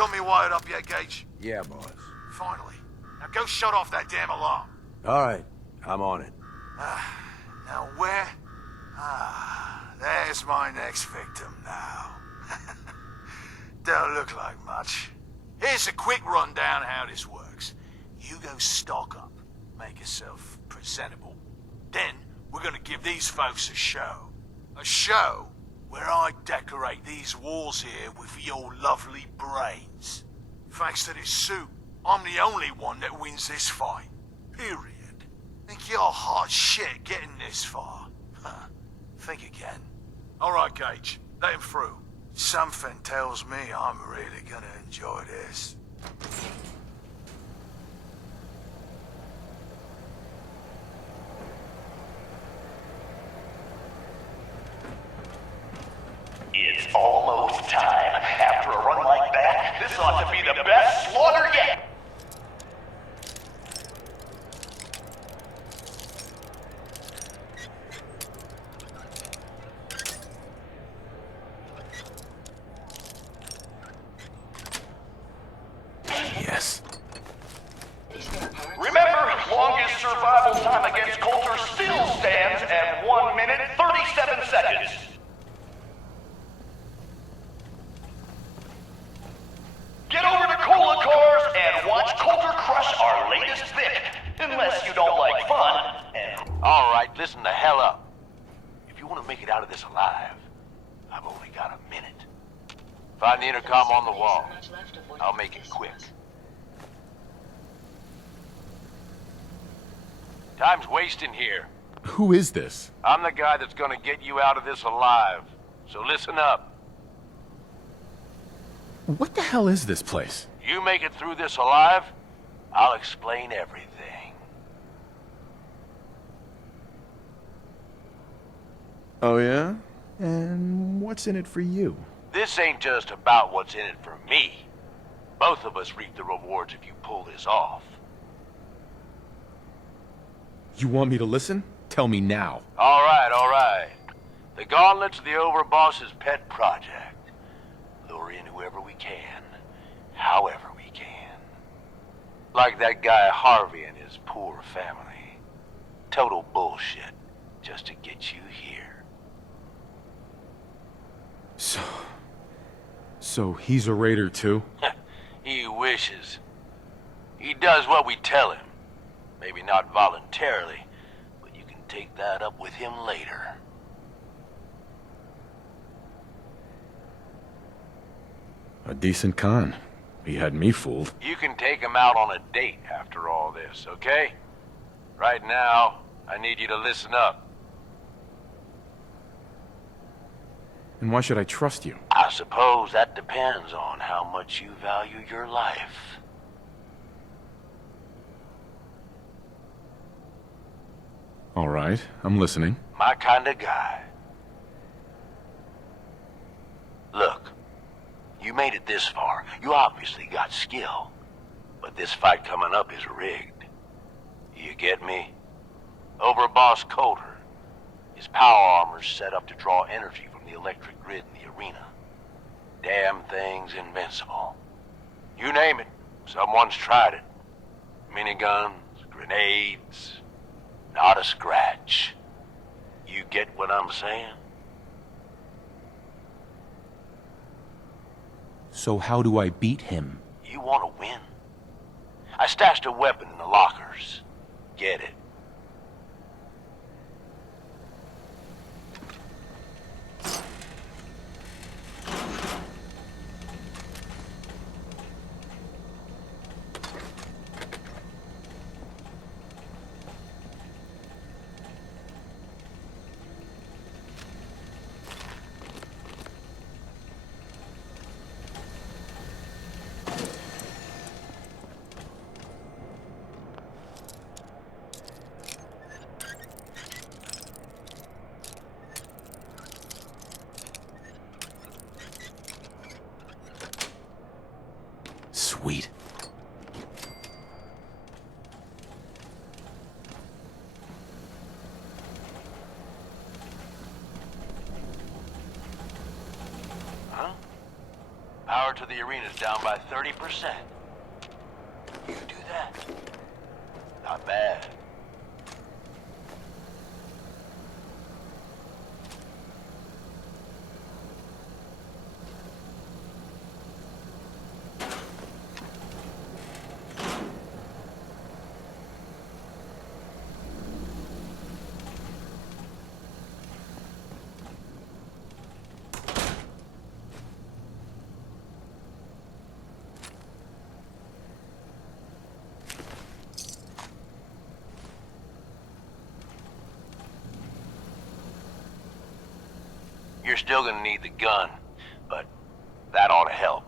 Got me wired up yet, Gage? Yeah, boss. Finally. Now go shut off that damn alarm. All right, I'm on it. Now where? There's my next victim now. Don't look like much. Here's a quick rundown how this works. You go stock up, make yourself presentable. Then we're gonna give these folks a show. A show where I decorate these walls here with your lovely brains. Thanks to this suit, I'm the only one that wins this fight. Period. Think you're hot shit getting this far? Huh. Think again. All right, Gage. Let him through. Something tells me I'm really gonna enjoy this. It's almost time. After a run like that, this ought to be the best slaughter yet. Yes. Remember, longest survival time against Coulter still stands at 1 minute 37 seconds. Get over to Cola Cars and watch Coulter crush our latest Vic. Unless you don't like fun. And all right, listen the hell up. If you want to make it out of this alive, I've only got a minute. Find the intercom on the wall. I'll make it quick. Time's wasting here. Who is this? I'm the guy that's gonna get you out of this alive. So listen up. What the hell is this place? You make it through this alive, I'll explain everything. Oh yeah? And what's in it for you? This ain't just about what's in it for me. Both of us reap the rewards if you pull this off. You want me to listen? Tell me now. All right. The Gauntlet's the Overboss's pet project. Lure in whoever we can, however we can. Like that guy Harvey and his poor family. Total bullshit, just to get you here. So he's a raider too? He wishes. He does what we tell him. Maybe not voluntarily, but you can take that up with him later. A decent con. He had me fooled. You can take him out on a date after all this, okay? Right now, I need you to listen up. And why should I trust you? I suppose that depends on how much you value your life. All right, I'm listening. My kind of guy. Look, you made it this far. You obviously got skill. But this fight coming up is rigged. You get me? Overboss Coulter. His power armor's set up to draw energy from the electric grid in the arena. Damn thing's invincible. You name it, someone's tried it. Miniguns, grenades, not a scratch. You get what I'm saying? So how do I beat him? You want to win? I stashed a weapon in the lockers. Get it. Sweet. Huh? Power to the arena's down by 30%. You do that. Not bad. You're still gonna need the gun, but that ought to help.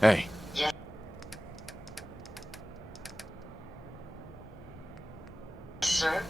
Hey, Yes, sir.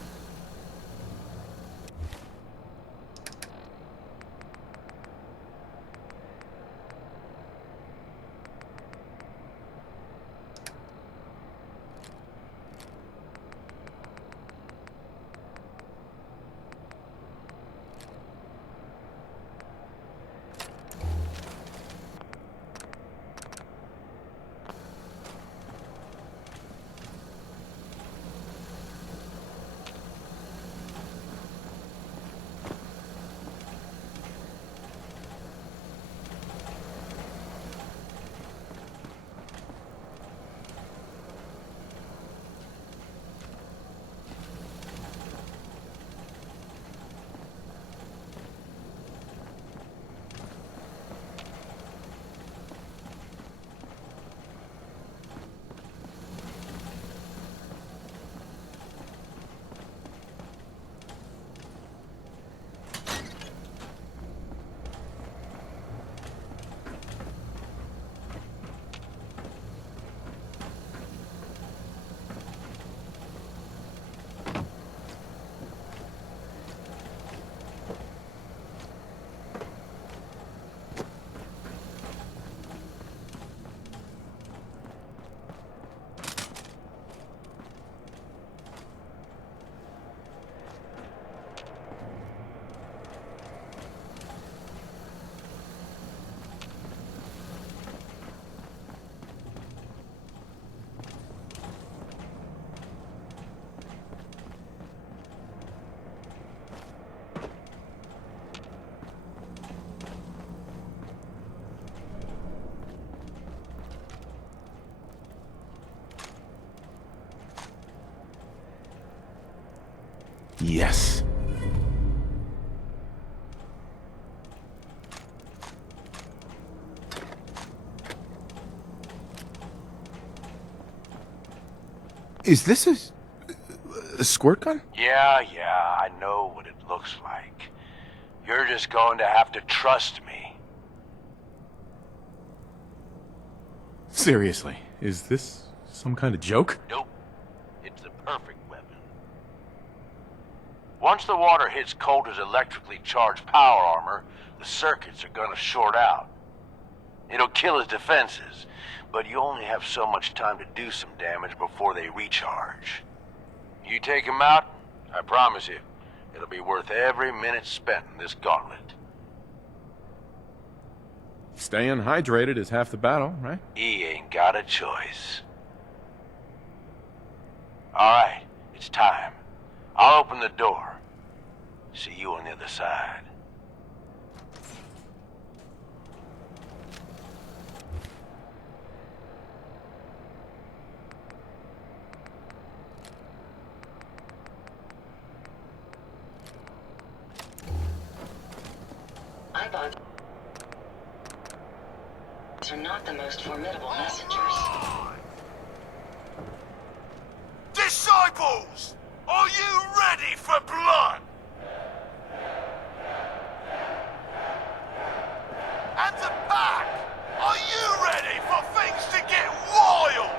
yes. Is this a squirt gun? Yeah, I know what it looks like. You're just going to have to trust me. Seriously, is this some kind of joke? Nope. It's the perfect weapon. Once the water hits Coulter's electrically charged power armor, the circuits are gonna short out. It'll kill his defenses, but you only have so much time to do some damage before they recharge. You take him out, I promise you, it'll be worth every minute spent in this gauntlet. Staying hydrated is half the battle, right? He ain't got a choice. Alright, it's time. I'll open the door. See you on the other side. iBots are not the most formidable messengers. Disciples! Are you ready for blood? At the back! Are you ready for things to get wild?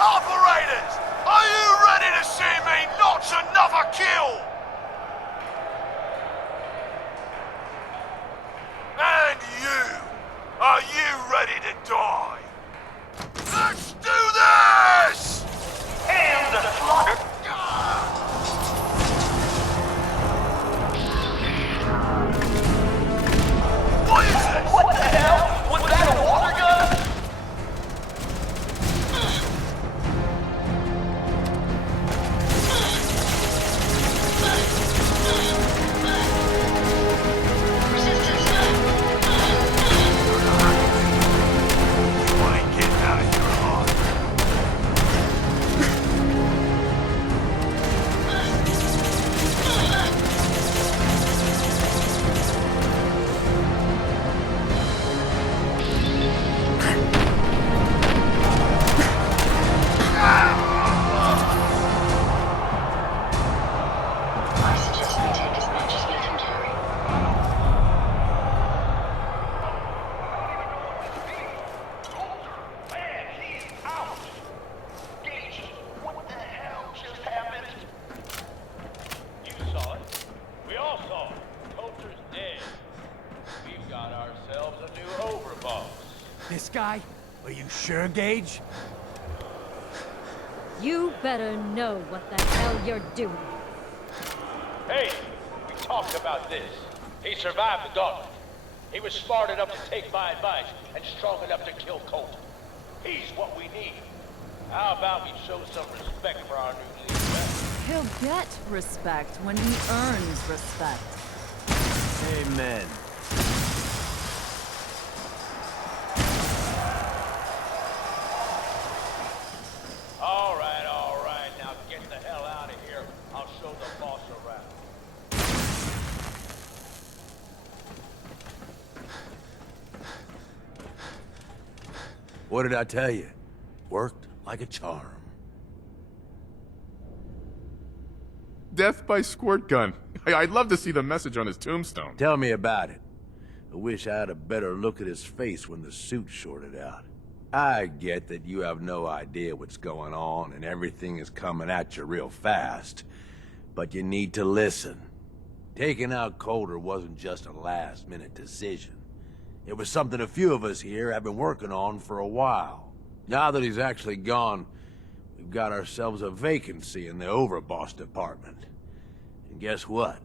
Operators, are you ready to see me notch another kill? And you, are you ready to die? Let's do this! And the slaughter. What is this? What the hell? Was that a water gun? You ain't getting out of here alive. I suggest we take as much as we can carry. Man, he's out. Gage, what the hell just happened? You saw it. We all saw it. Coulter's dead. We've got ourselves a new overboss. This guy? Are you sure, Gage? You better know what the hell you're doing. Hey, we talked about this. He survived the gauntlet. He was smart enough to take my advice and strong enough to kill Coulter. He's what we need. How about we show some respect for our new leader? He'll get respect when he earns respect. Amen. All right. Now get the hell out of here. I'll show the boss around. What did I tell you? Worked like a charm. Death by squirt gun. I'd love to see the message on his tombstone. Tell me about it. I wish I had a better look at his face when the suit shorted out. I get that you have no idea what's going on and everything is coming at you real fast. But you need to listen. Taking out Coulter wasn't just a last-minute decision. It was something a few of us here have been working on for a while. Now that he's actually gone, we've got ourselves a vacancy in the overboss department. And guess what?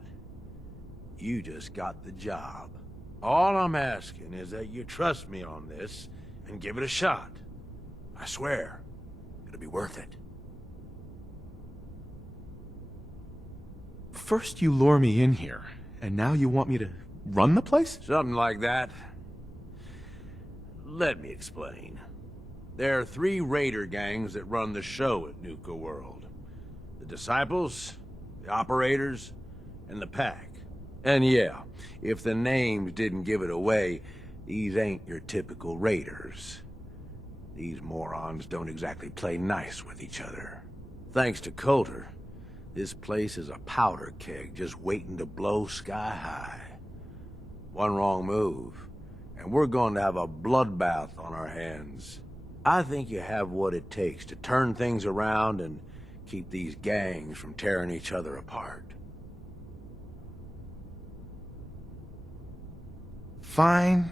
You just got the job. All I'm asking is that you trust me on this and give it a shot. I swear, it'll be worth it. First you lure me in here, and now you want me to run the place? Something like that. Let me explain. There are 3 raider gangs that run the show at Nuka World. The Disciples, the Operators, and the Pack. And yeah, if the names didn't give it away, these ain't your typical raiders. These morons don't exactly play nice with each other. Thanks to Coulter, this place is a powder keg just waiting to blow sky high. One wrong move, and we're going to have a bloodbath on our hands. I think you have what it takes to turn things around and keep these gangs from tearing each other apart. Fine,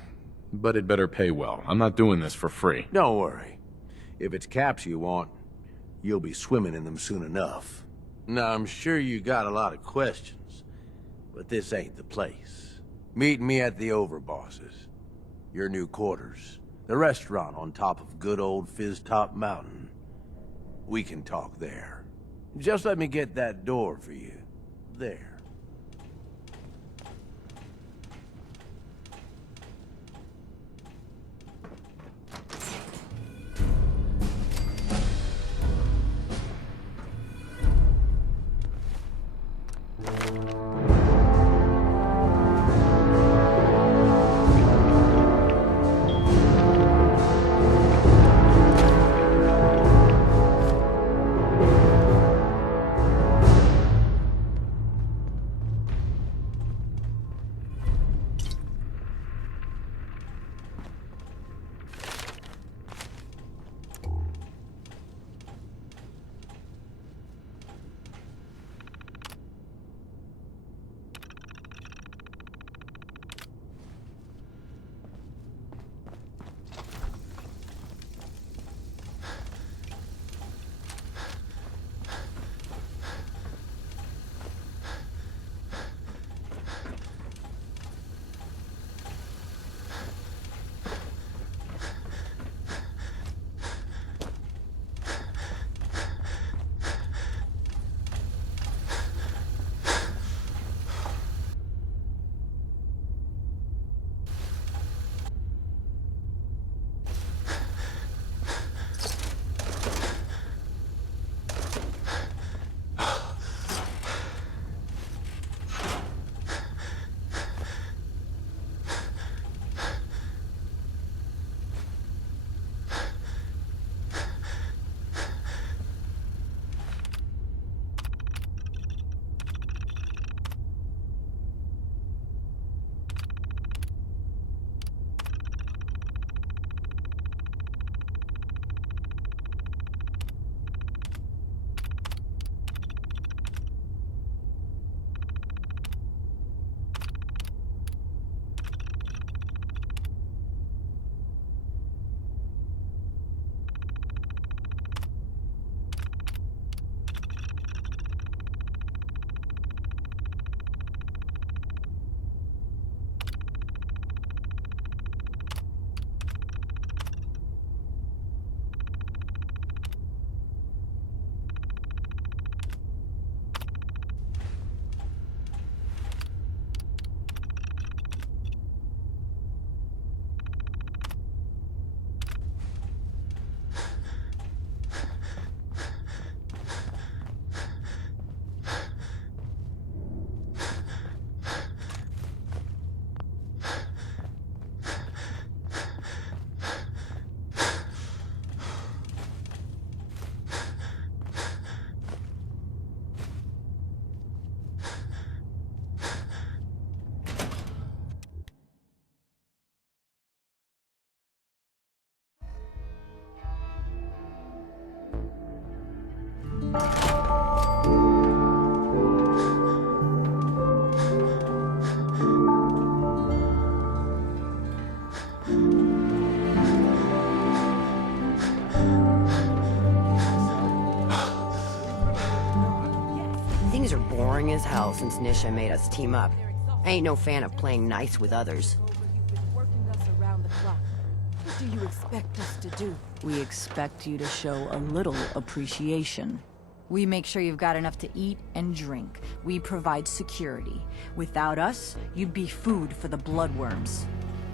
but it better pay well. I'm not doing this for free. Don't worry. If it's caps you want, you'll be swimming in them soon enough. Now, I'm sure you got a lot of questions, but this ain't the place. Meet me at the Overbosses, your new quarters, the restaurant on top of good old Fizz-Top Mountain. We can talk there. Just let me get that door for you. There. Things are boring as hell since Nisha made us team up. I ain't no fan of playing nice with others. You've been working us around the clock. What do you expect us to do? We expect you to show a little appreciation. We make sure you've got enough to eat and drink. We provide security. Without us, you'd be food for the bloodworms.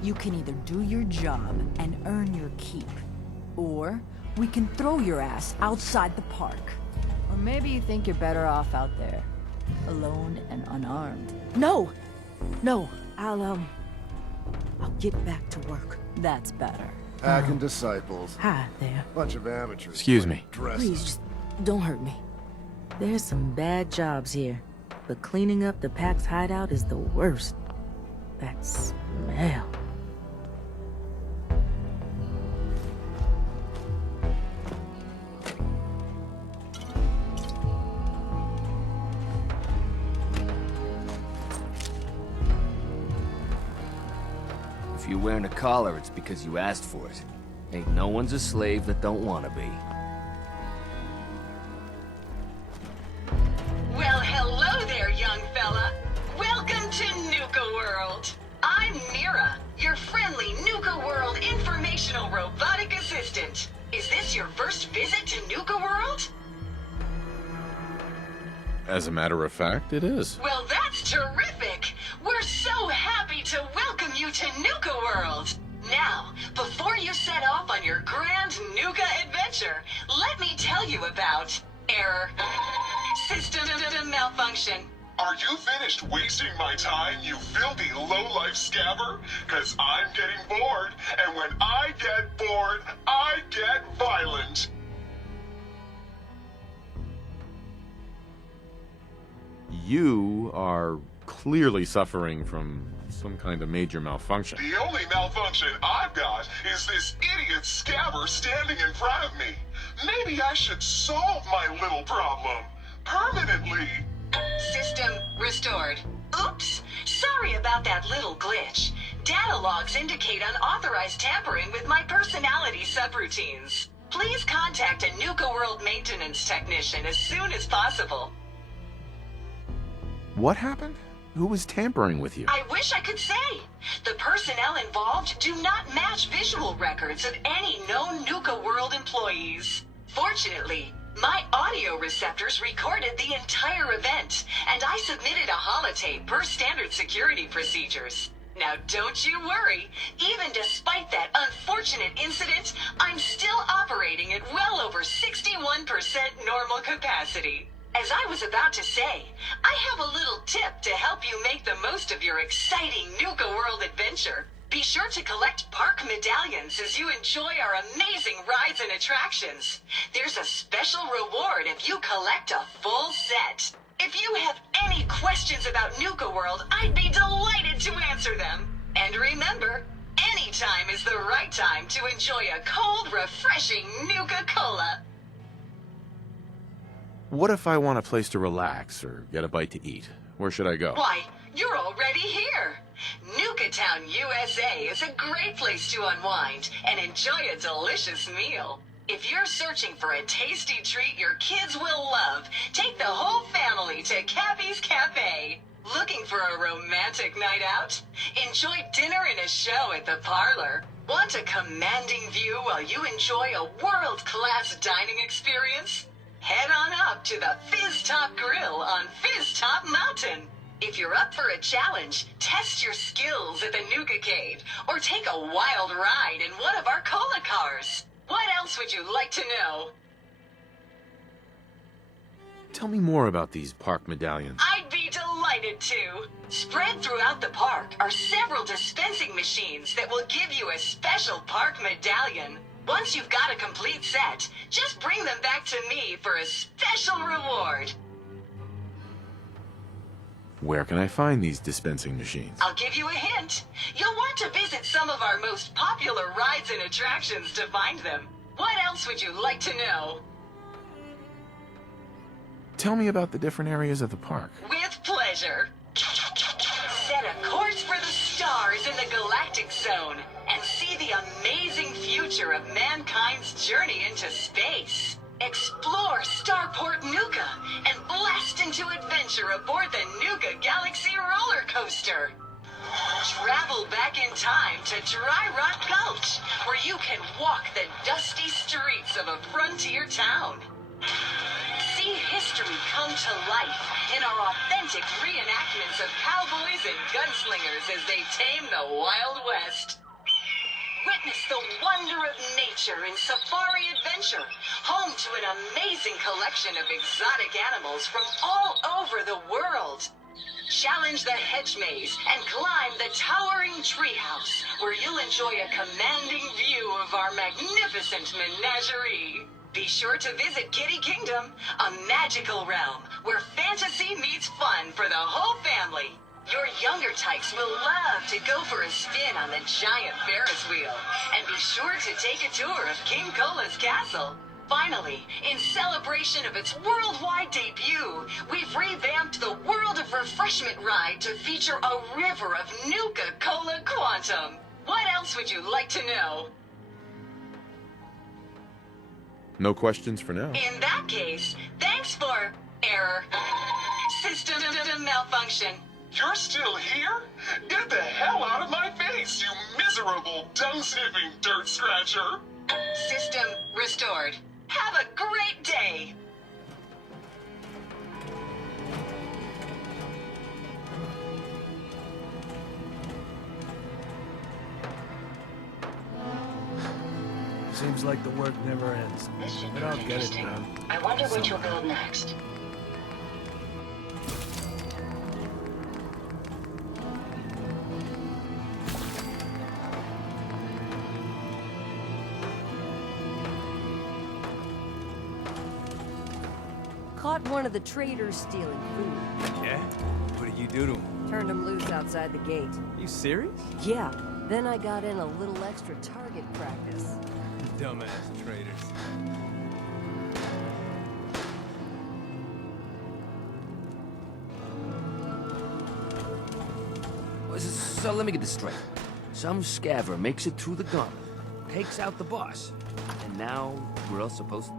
You can either do your job and earn your keep, or we can throw your ass outside the park. Or maybe you think you're better off out there, alone and unarmed. No! No, I'll get back to work. That's better. Hacking disciples. Hi there. Bunch of amateurs. Excuse me. Please, just don't hurt me. There's some bad jobs here, but cleaning up the pack's hideout is the worst. That smell. If you're wearing a collar, it's because you asked for it. Ain't no one's a slave that don't want to be. Well, hello there, young fella. Welcome to Nuka World. I'm Mira, your friendly Nuka World informational robotic assistant. Is this your first visit to Nuka World? As a matter of fact, it is. Well, that's terrific. We're so happy to welcome you to Nuka World. Now, before you set off on your grand Nuka adventure, let me tell you about error. System malfunction. Are you finished wasting my time, you filthy low-life scabber? 'Cause I'm getting bored, and when I get bored, I get violent. You are clearly suffering from some kind of major malfunction. The only malfunction I've got is this idiot scabber standing in front of me. Maybe I should solve my little problem permanently. System restored. Oops, sorry about that little glitch. Data logs indicate unauthorized tampering with my personality subroutines. Please contact a Nuka World maintenance technician as soon as possible. What happened? Who was tampering with you? I wish I could say. The personnel involved do not match visual records of any known Nuka World employees. Fortunately, my audio receptors recorded the entire event, and I submitted a holotape per standard security procedures. Now don't you worry, even despite that unfortunate incident, I'm still operating at well over 61% normal capacity. As I was about to say, I have a little tip to help you make the most of your exciting Nuka World adventure. Be sure to collect park medallions as you enjoy our amazing rides and attractions. There's a special reward if you collect a full set. If you have any questions about Nuka World, I'd be delighted to answer them. And remember, any time is the right time to enjoy a cold, refreshing Nuka-Cola. What if I want a place to relax or get a bite to eat? Where should I go? Why, you're already here. Nuka Town, USA is a great place to unwind and enjoy a delicious meal. If you're searching for a tasty treat your kids will love, take the whole family to Cappy's Cafe. Looking for a romantic night out? Enjoy dinner and a show at the parlor. Want a commanding view while you enjoy a world-class dining experience? Head on up to the Fizz Top Grill on Fizz Top Mountain. If you're up for a challenge, test your skills at the Nuka Cave, or take a wild ride in one of our cola cars. What else would you like to know? Tell me more about these park medallions. I'd be delighted to. Spread throughout the park are several dispensing machines that will give you a special park medallion. Once you've got a complete set, just bring them back to me for a special reward. Where can I find these dispensing machines? I'll give you a hint. You'll want to visit some of our most popular rides and attractions to find them. What else would you like to know? Tell me about the different areas of the park. With pleasure. Set a course for the stars in the galactic zone and see the amazing future of mankind's journey into space. Explore Starport Nuka and blast into adventure adventure aboard the Nuka Galaxy roller coaster. Travel back in time to Dry Rock Gulch, where you can walk the dusty streets of a frontier town. See history come to life in our authentic reenactments of cowboys and gunslingers as they tame the Wild West. Witness the wonder of nature in Safari Adventure, home to an amazing collection of exotic animals from all over the world. Challenge the hedge maze and climb the towering treehouse, where you'll enjoy a commanding view of our magnificent menagerie. Be sure to visit Kitty Kingdom, a magical realm where fantasy meets fun for the whole family. Your younger types will love to go for a spin on the giant Ferris wheel, and be sure to take a tour of King Cola's castle. Finally, in celebration of its worldwide debut, we've revamped the World of Refreshment ride to feature a river of Nuka Cola Quantum. What else would you like to know? No questions for now. In that case, thanks for error. System malfunction. You're still here? Get the hell out of my face, you miserable, dung-sniffing dirt scratcher! System restored. Have a great day! Seems like the work never ends. This should But be I'll get it interesting. done. I wonder what you'll build next. Caught one of the traders stealing food. Yeah? What did you do to him? Turned him loose outside the gate. You serious? Yeah. Then I got in a little extra target practice. Dumbass traders. So let me get this straight. Some scaver makes it through the gauntlet, takes out the boss, and now we're all supposed to...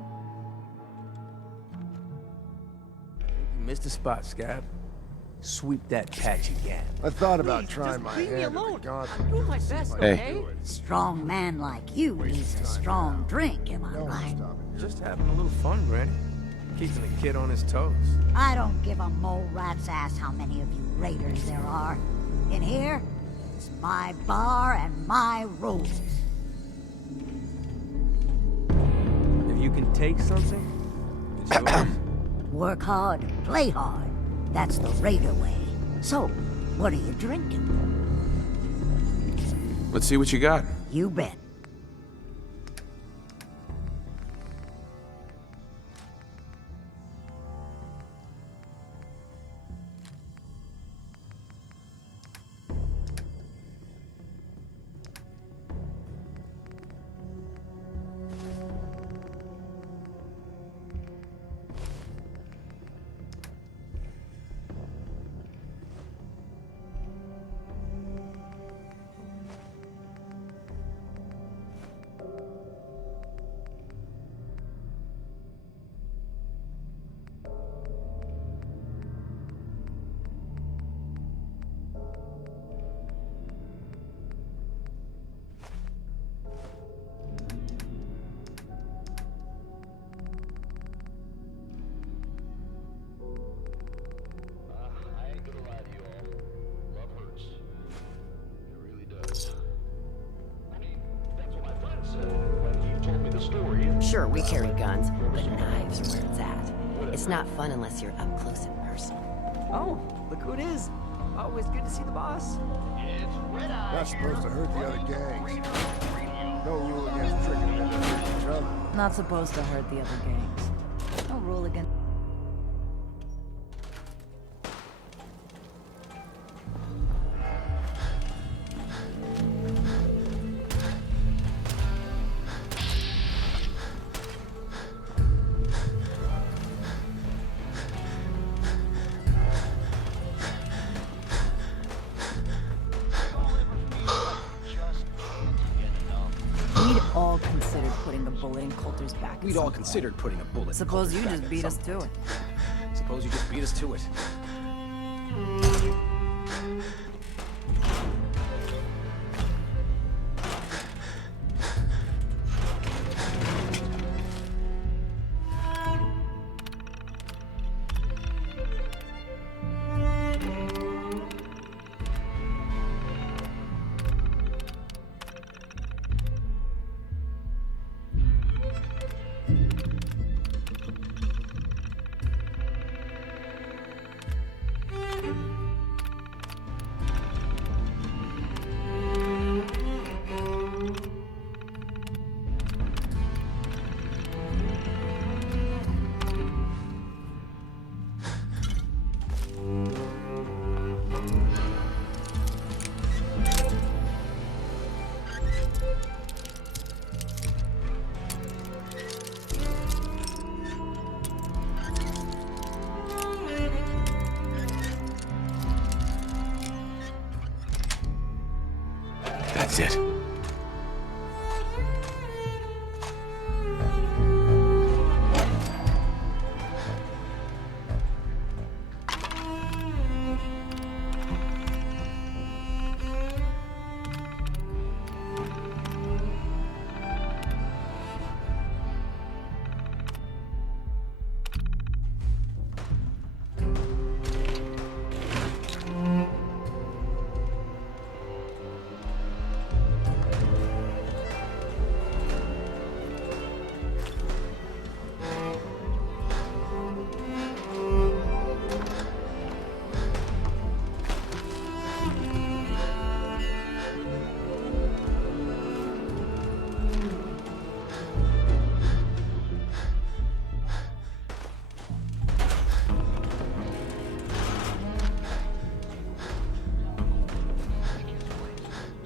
You missed a spot, Scab. Sweep that patch again. I thought about trying my leave me hand at alone. the gauntlet. I'm doing my best, Hey. okay? Strong man like you needs a strong drink, am I right? Just having a little fun, Granny. Keeping the kid on his toes. I don't give a mole rat's ass how many of you raiders there are. In here, it's my bar and my rules. If you can take something, it's yours. Work hard, play hard. That's the raider way. So, what are you drinking? Let's see what you got. You bet. Sure, we carry guns, but knives are where it's at. It's not fun unless you're up close and personal. Oh, look who it is. Always good to see the boss. Not supposed to hurt the other gangs. No rule against tricking them into hurting each other. Not supposed to hurt the other gangs. No rule against... We'd all considered putting a bullet in Coulter's back. We'd all considered putting a bullet in Suppose Coulter's you back just at beat some us to point. it. Suppose suppose you just beat us to it. That's it.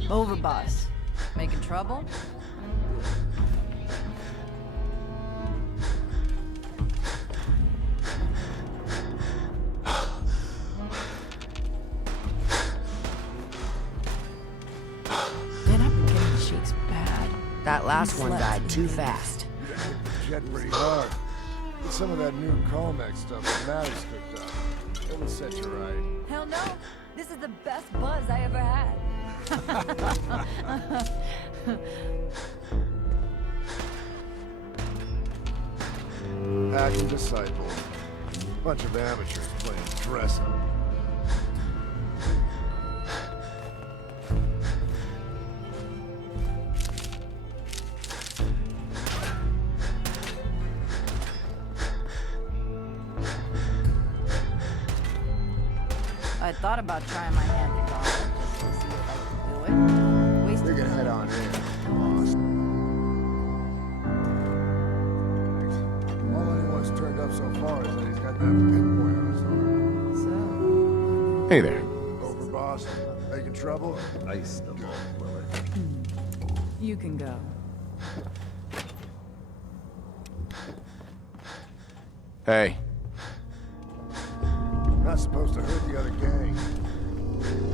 Over, boss. Making trouble? Man, I've been getting the shakes bad. That last one Slept. died too fast. You done hit the jet pretty hard. Get some of that new Colmex stuff that Maddox cooked up. It'll set you right. Hell no. This is the best buzz I ever had. Hacking disciples. Bunch of amateurs playing dress up. I thought about trying my hand at golf just to see if I could do it. Wasted We can head on in, boss. All anyone's turned up so far is that he's got that pinpoint on his arm. Hey there. Over, boss. Making trouble? Ice the ball, Lily. You can go. Hey. Not supposed to hurt the other gang.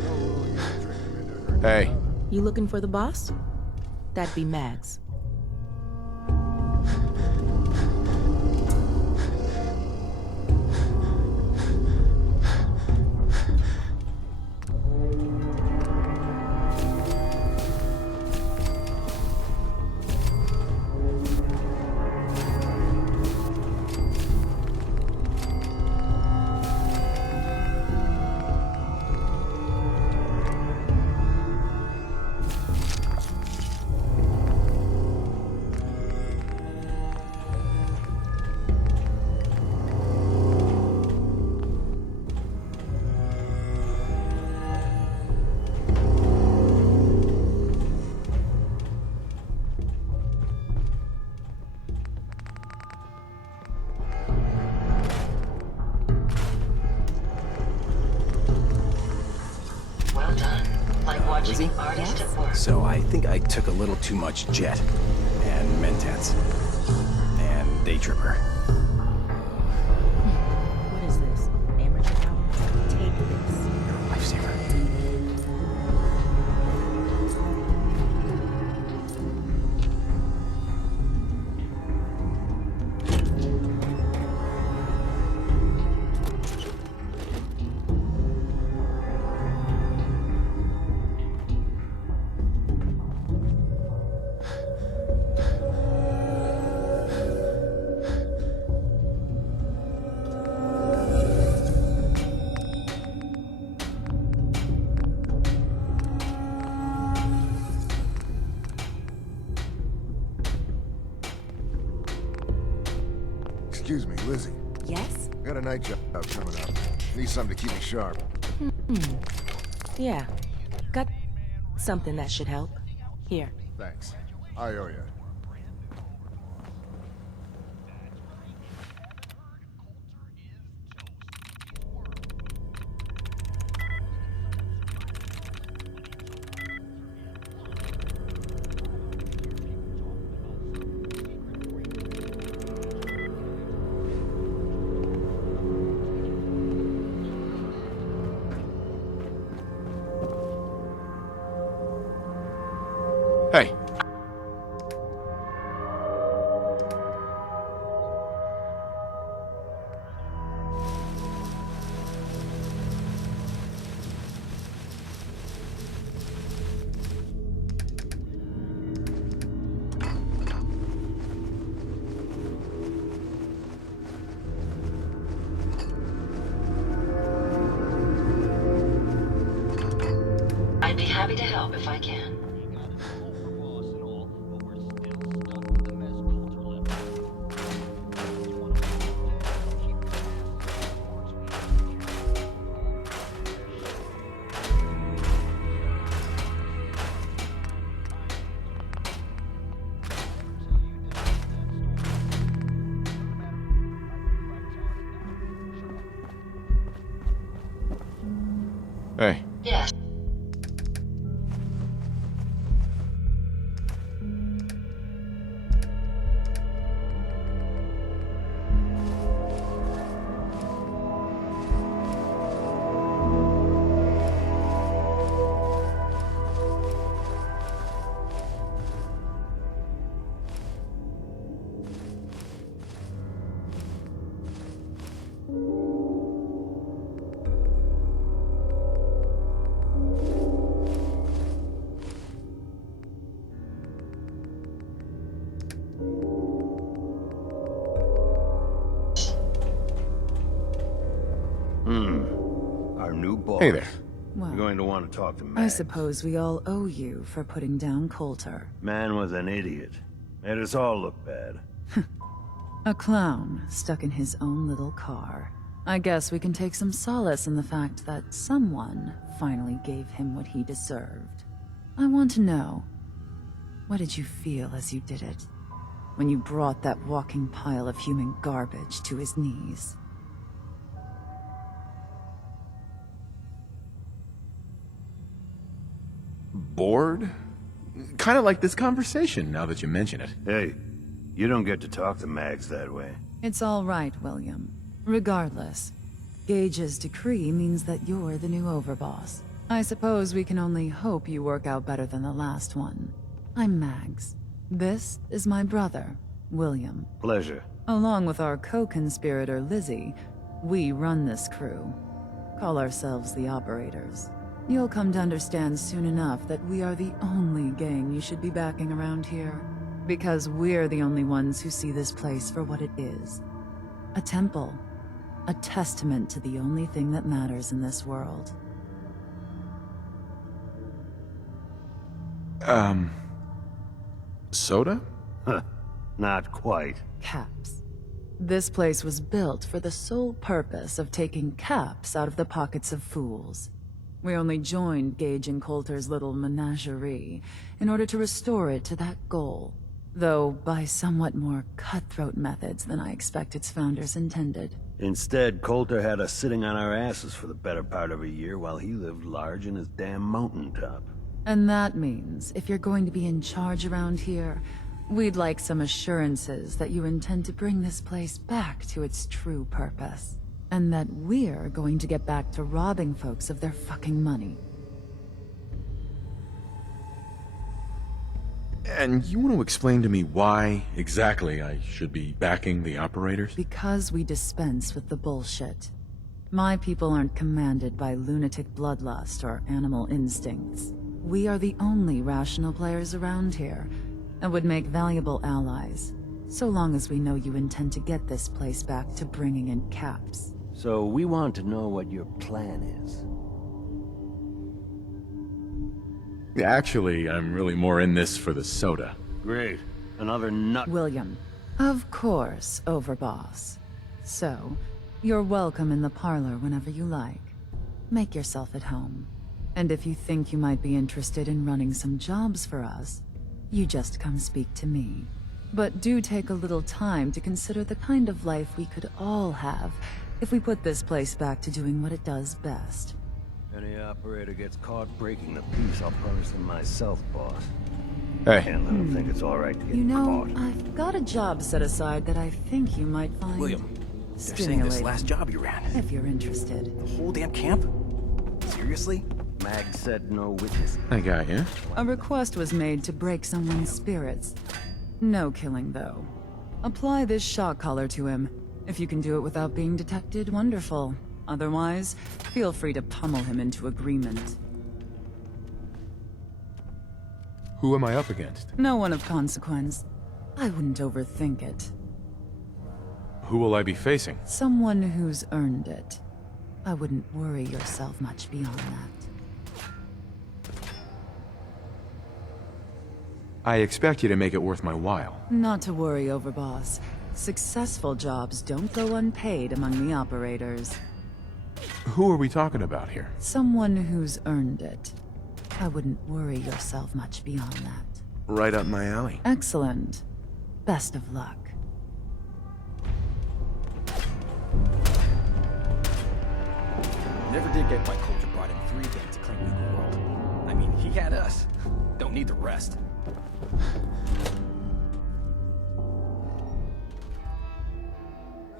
No rule against tricking them into hurting Hey. each other. You looking for the boss? That'd be Mags. Well done. Like watching an artist at work. So I think I took a little too much Jet, and Mentats, and Day Tripper. What is this? Amateur hour? Take this. Lifesaver. Excuse me, Lizzie. Yes? Got a night job coming up. Need something to keep me sharp. Yeah. Got something that should help. Here. Thanks. I owe you. Hey. I'd be happy to help if I can. Hey. Yes. Our new boss. Hey there. Well, You're going to want to talk to I Max. suppose we all owe you for putting down Coulter. Man was an idiot. Made us all look bad. A clown stuck in his own little car. I guess we can take some solace in the fact that someone finally gave him what he deserved. I want to know, what did you feel as you did it? When you brought that walking pile of human garbage to his knees? Bored? Kind of like this conversation, now that you mention it. Hey, you don't get to talk to Max that way. It's all right, William. Regardless, Gage's decree means that you're the new overboss. I suppose we can only hope you work out better than the last one. I'm Mags. This is my brother, William. Pleasure. Along with our co-conspirator, Lizzie, we run this crew. Call ourselves the Operators. You'll come to understand soon enough that we are the only gang you should be backing around here. Because we're the only ones who see this place for what it is. A temple. A testament to the only thing that matters in this world. Soda? Huh. Not quite. Caps. This place was built for the sole purpose of taking caps out of the pockets of fools. We only joined Gage and Coulter's little menagerie in order to restore it to that goal, though by somewhat more cutthroat methods than I expect its founders intended. Instead, Coulter had us sitting on our asses for the better part of a year while he lived large in his damn mountaintop. And that means, if you're going to be in charge around here, we'd like some assurances that you intend to bring this place back to its true purpose. And that we're going to get back to robbing folks of their fucking money. And you want to explain to me why exactly I should be backing the Operators? Because we dispense with the bullshit. My people aren't commanded by lunatic bloodlust or animal instincts. We are the only rational players around here, and would make valuable allies, so long as we know you intend to get this place back to bringing in caps. So we want to know what your plan is. Actually, I'm really more in this for the soda. Great. Another nut. William. Of course, Overboss. So, you're welcome in the parlor whenever you like. Make yourself at home. And if you think you might be interested in running some jobs for us, you just come speak to me. But do take a little time to consider the kind of life we could all have if we put this place back to doing what it does best. Any operator gets caught breaking the peace, I'll punish them myself, boss. Hey. Can't let them think it's alright to get You know, caught. I've got a job set aside that I think you might find William, they're saying stimulating. this last job you ran. If you're interested. The whole damn camp? Seriously? Mag said no witness. I got you. A request was made to break someone's spirits. No killing, though. Apply this shock collar to him. If you can do it without being detected, wonderful. Otherwise, feel free to pummel him into agreement. Who am I up against? No one of consequence. I wouldn't overthink it. Who will I be facing? Someone who's earned it. I wouldn't worry yourself much beyond that. I expect you to make it worth my while. Not to worry, Overboss. Successful jobs don't go unpaid among the operators. Who are we talking about here? Someone who's earned it. I wouldn't worry yourself much beyond that. Right up my alley. Excellent. Best of luck. Never did get why Coulter brought in 3 gangs to clean Nuka World. I mean, he had us. Don't need the rest.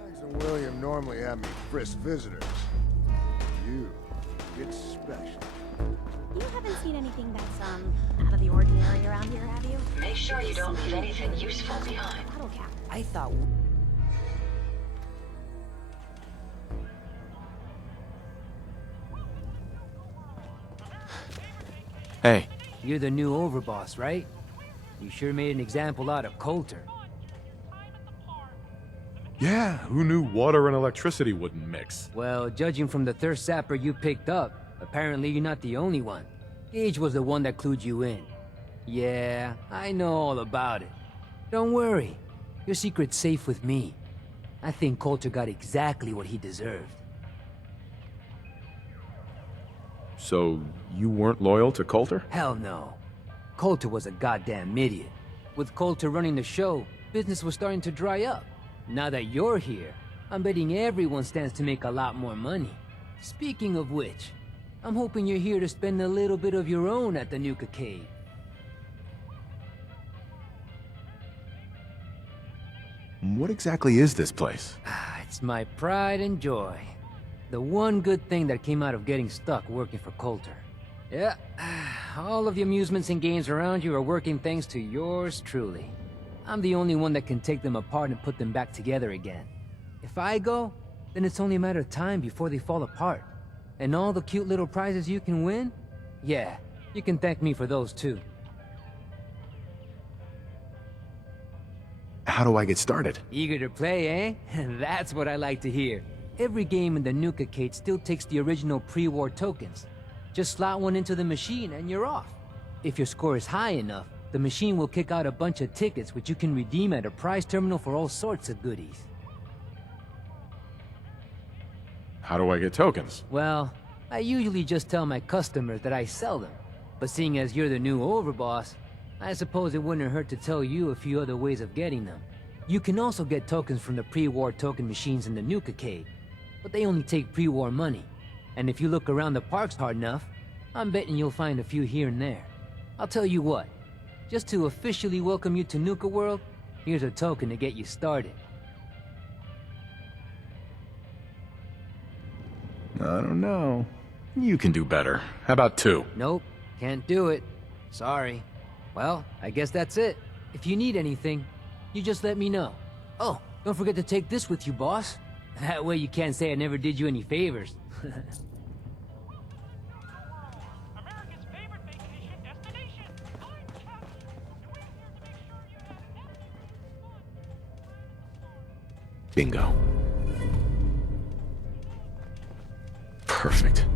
Max and William normally have me frisk visitors. You, it's special. You haven't seen anything that's, out of the ordinary around here, have you? Make sure you don't leave anything useful behind. Bottle cap. I thought... Hey. You're the new overboss, right? You sure made an example out of Coulter. Yeah, who knew water and electricity wouldn't mix? Well, judging from the thirst sapper you picked up, apparently you're not the only one. Gage was the one that clued you in. Yeah, I know all about it. Don't worry. Your secret's safe with me. I think Coulter got exactly what he deserved. So, you weren't loyal to Coulter? Hell no. Coulter was a goddamn idiot. With Coulter running the show, business was starting to dry up. Now that you're here, I'm betting everyone stands to make a lot more money. Speaking of which, I'm hoping you're here to spend a little bit of your own at the Nuka Cave. What exactly is this place? It's my pride and joy. The one good thing that came out of getting stuck working for Coulter. Yeah, all of the amusements and games around you are working thanks to yours truly. I'm the only one that can take them apart and put them back together again. If I go, then it's only a matter of time before they fall apart. And all the cute little prizes you can win? Yeah, you can thank me for those too. How do I get started? Eager to play, eh? That's what I like to hear. Every game in the Nuka Cade still takes the original pre-war tokens. Just slot one into the machine and you're off. If your score is high enough, the machine will kick out a bunch of tickets which you can redeem at a prize terminal for all sorts of goodies. How do I get tokens? Well, I usually just tell my customers that I sell them. But seeing as you're the new overboss, I suppose it wouldn't hurt to tell you a few other ways of getting them. You can also get tokens from the pre-war token machines in the Nuka Cade, but they only take pre-war money. And if you look around the parks hard enough, I'm betting you'll find a few here and there. I'll tell you what, just to officially welcome you to Nuka World, here's a token to get you started. I don't know. You can do better. How about 2? Nope, can't do it. Sorry. Well, I guess that's it. If you need anything, you just let me know. Oh, don't forget to take this with you, boss. That way you can't say I never did you any favors. Bingo. Perfect.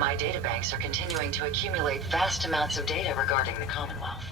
My databanks are continuing to accumulate vast amounts of data regarding the Commonwealth.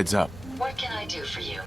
Heads up. What can I do for you?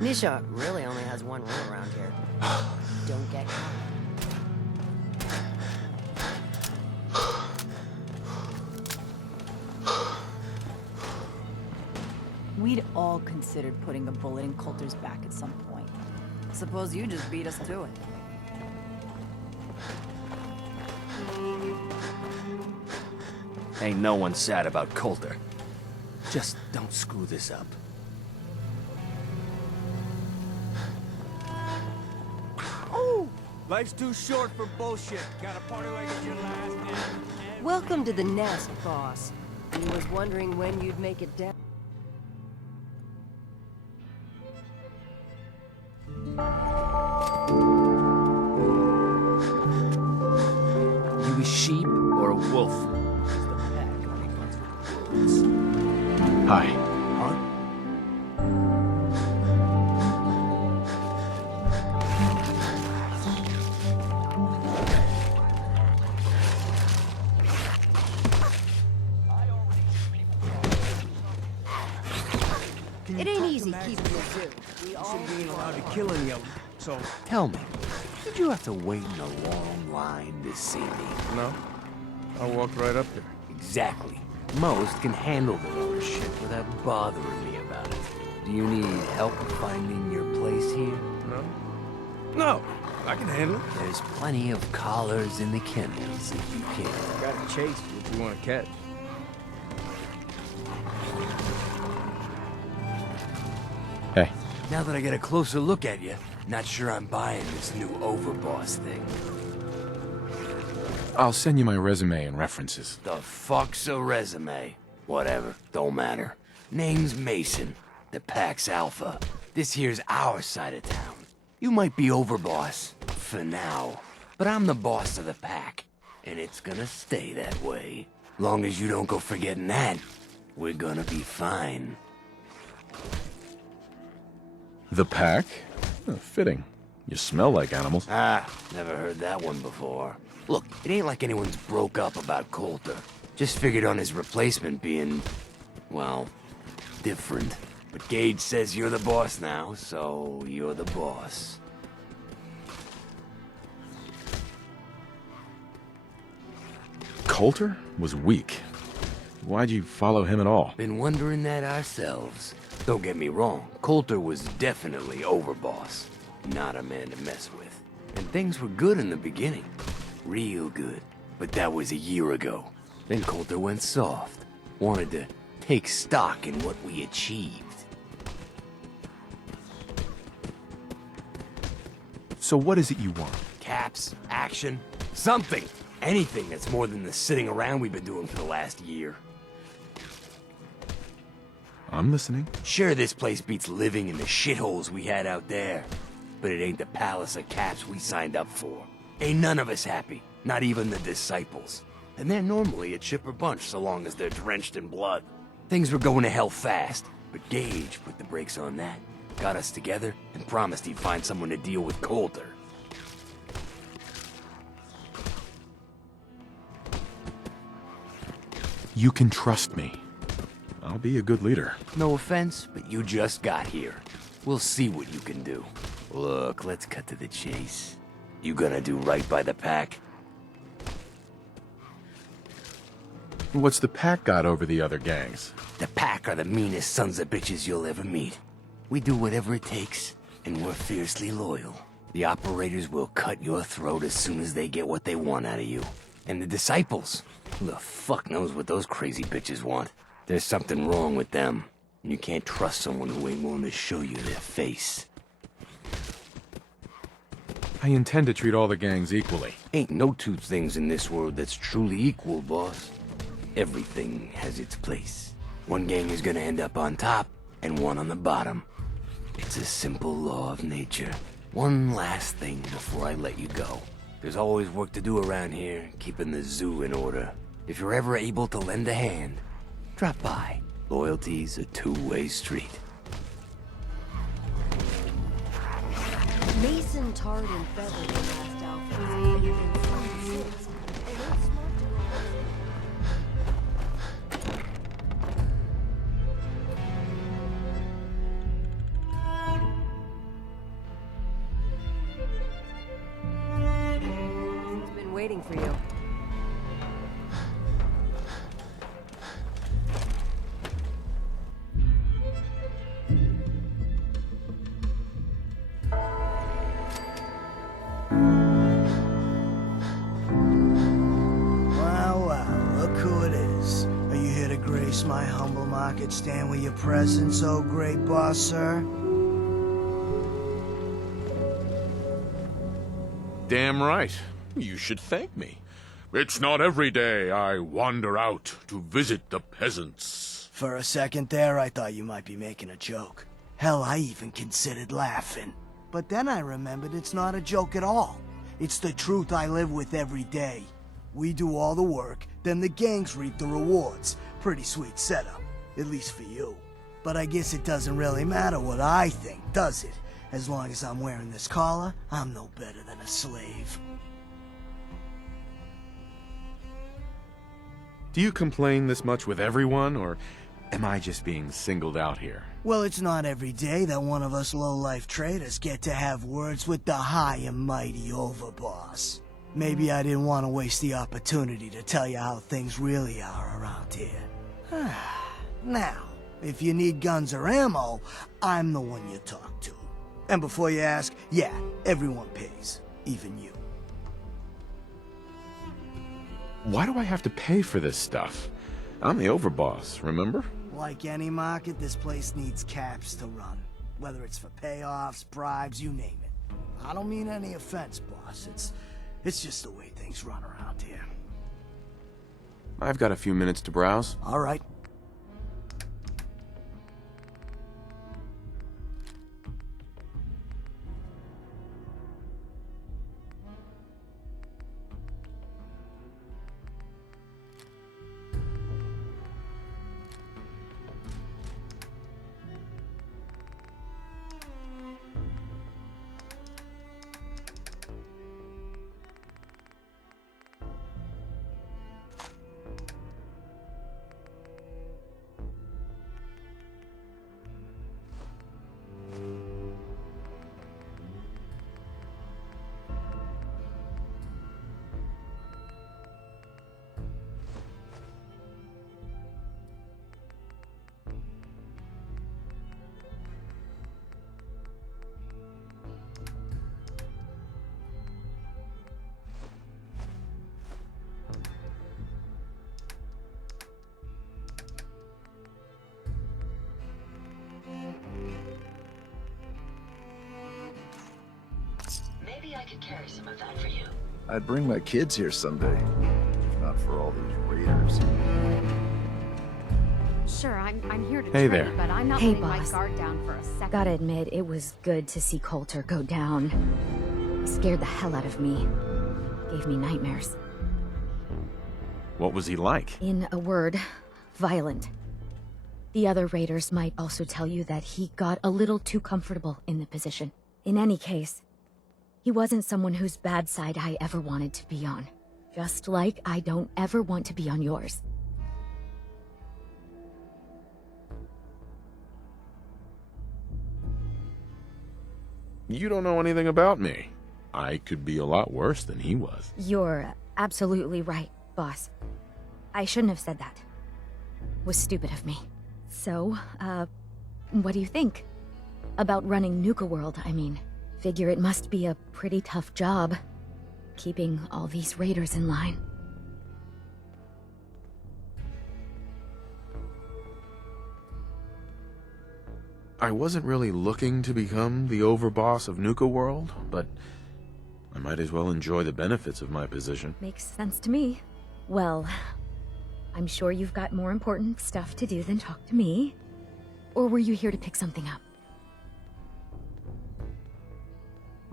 Nisha really only has one rule around here. Don't get caught. We'd all considered putting a bullet in Coulter's back at some point. Suppose you just beat us to it. Ain't no one sad about Coulter. Just don't screw this up. Life's too short for bullshit. Gotta party like it's your last day. Welcome to the nest, boss. I was wondering when you'd make it down. You a sheep or a wolf? Hi. Huh? It ain't easy keeping a zoo. We all Shouldn't be allowed to kill any of them, so... Tell me, did you have to wait in a long line to see me? No. I walked right up there. Exactly. Most can handle their own shit without bothering me about it. Do you need help finding your place here? No? No, I can handle it. There's plenty of collars in the kennels if you can. Gotta chase what you want to catch. Hey. Now that I get a closer look at you, not sure I'm buying this new overboss thing. I'll send you my resume and references. The fuck's a resume? Whatever, don't matter. Name's Mason, the Pack's Alpha. This here's our side of town. You might be overboss, for now, but I'm the boss of the Pack, and it's gonna stay that way. Long as you don't go forgetting that, we're gonna be fine. The Pack? Oh, fitting. You smell like animals. Ah, never heard that one before. Look, it ain't like anyone's broke up about Coulter. Just figured on his replacement being, well, different. But Gage says you're the boss now, so you're the boss. Coulter was weak. Why'd you follow him at all? Been wondering that ourselves. Don't get me wrong, Coulter was definitely overboss. Not a man to mess with. And things were good in the beginning. Real good. But that was a year ago. Then Coulter went soft. Wanted to take stock in what we achieved. So what is it you want? Caps, action, something. Anything that's more than the sitting around we've been doing for the last year. I'm listening. Sure, this place beats living in the shitholes we had out there. But it ain't the palace of caps we signed up for. Ain't none of us happy, not even the disciples. And they're normally a chipper bunch so long as they're drenched in blood. Things were going to hell fast, but Gage put the brakes on that. Got us together and promised he'd find someone to deal with Coulter. You can trust me. I'll be a good leader. No offense, but you just got here. We'll see what you can do. Look, let's cut to the chase. You gonna do right by the pack? What's the pack got over the other gangs? The pack are the meanest sons of bitches you'll ever meet. We do whatever it takes, and we're fiercely loyal. The operators will cut your throat as soon as they get what they want out of you. And the disciples? Who the fuck knows what those crazy bitches want? There's something wrong with them, and you can't trust someone who ain't willing to show you their face. I intend to treat all the gangs equally. Ain't no two things in this world that's truly equal, boss. Everything has its place. One gang is gonna end up on top, and one on the bottom. It's a simple law of nature. One last thing before I let you go. There's always work to do around here, keeping the zoo in order. If you're ever able to lend a hand, drop by. Loyalty's a two-way street. Mason, tarred, and feathered in last outfit. You've been fun to sit. They look smart to He's been waiting for you. Wow, look who it is. Are you here to grace my humble market stand with your presence, oh great boss, sir? Damn right. You should thank me. It's not every day I wander out to visit the peasants. For a second there, I thought you might be making a joke. Hell, I even considered laughing. But then I remembered it's not a joke at all. It's the truth I live with every day. We do all the work, then the gangs reap the rewards. Pretty sweet setup, at least for you. But I guess it doesn't really matter what I think, does it? As long as I'm wearing this collar, I'm no better than a slave. Do you complain this much with everyone, or am I just being singled out here? Well, it's not every day that one of us low-life traders get to have words with the high and mighty overboss. Maybe I didn't want to waste the opportunity to tell you how things really are around here. Now, if you need guns or ammo, I'm the one you talk to. And before you ask, yeah, everyone pays, even you. Why do I have to pay for this stuff? I'm the overboss, remember? Like any market, this place needs caps to run. Whether it's for payoffs, bribes, you name it. I don't mean any offense, boss. It's just the way things run around here. I've got a few minutes to browse. All right. could carry some of that for you. I'd bring my kids here someday. If not for all these raiders. Sure, I'm here to Hey trade, there. but I'm not Hey, letting my boss. guard down for a second. Gotta admit, it was good to see Coulter go down. He scared the hell out of me. Gave me nightmares. What was he like? In a word, violent. The other raiders might also tell you that he got a little too comfortable in the position. In any case, he wasn't someone whose bad side I ever wanted to be on. Just like I don't ever want to be on yours. You don't know anything about me. I could be a lot worse than he was. You're absolutely right, boss. I shouldn't have said that. Was stupid of me. So, what do you think? About running Nuka World, I mean. Figure it must be a pretty tough job, keeping all these raiders in line. I wasn't really looking to become the overboss of Nuka World, but I might as well enjoy the benefits of my position. Makes sense to me. Well, I'm sure you've got more important stuff to do than talk to me. Or were you here to pick something up?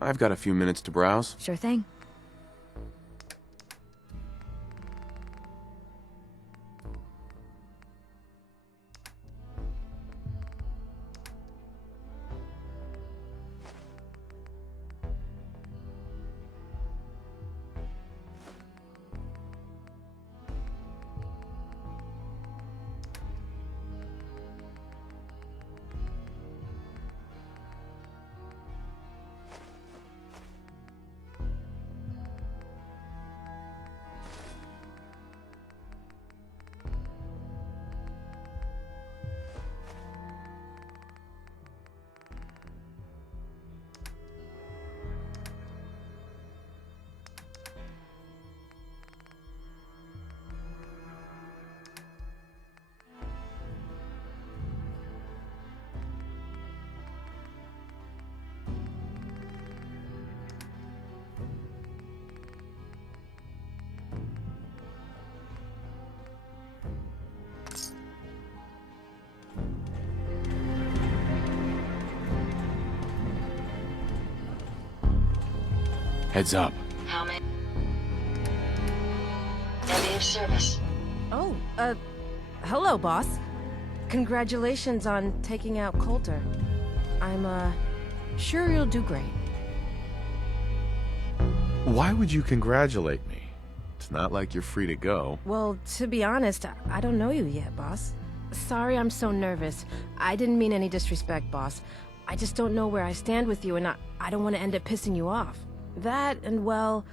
I've got a few minutes to browse. Sure thing. Heads up. How many? End of service. Oh, hello, boss. Congratulations on taking out Coulter. I'm, sure you'll do great. Why would you congratulate me? It's not like you're free to go. Well, to be honest, I don't know you yet, boss. Sorry I'm so nervous. I didn't mean any disrespect, boss. I just don't know where I stand with you, and I don't want to end up pissing you off. That, and well,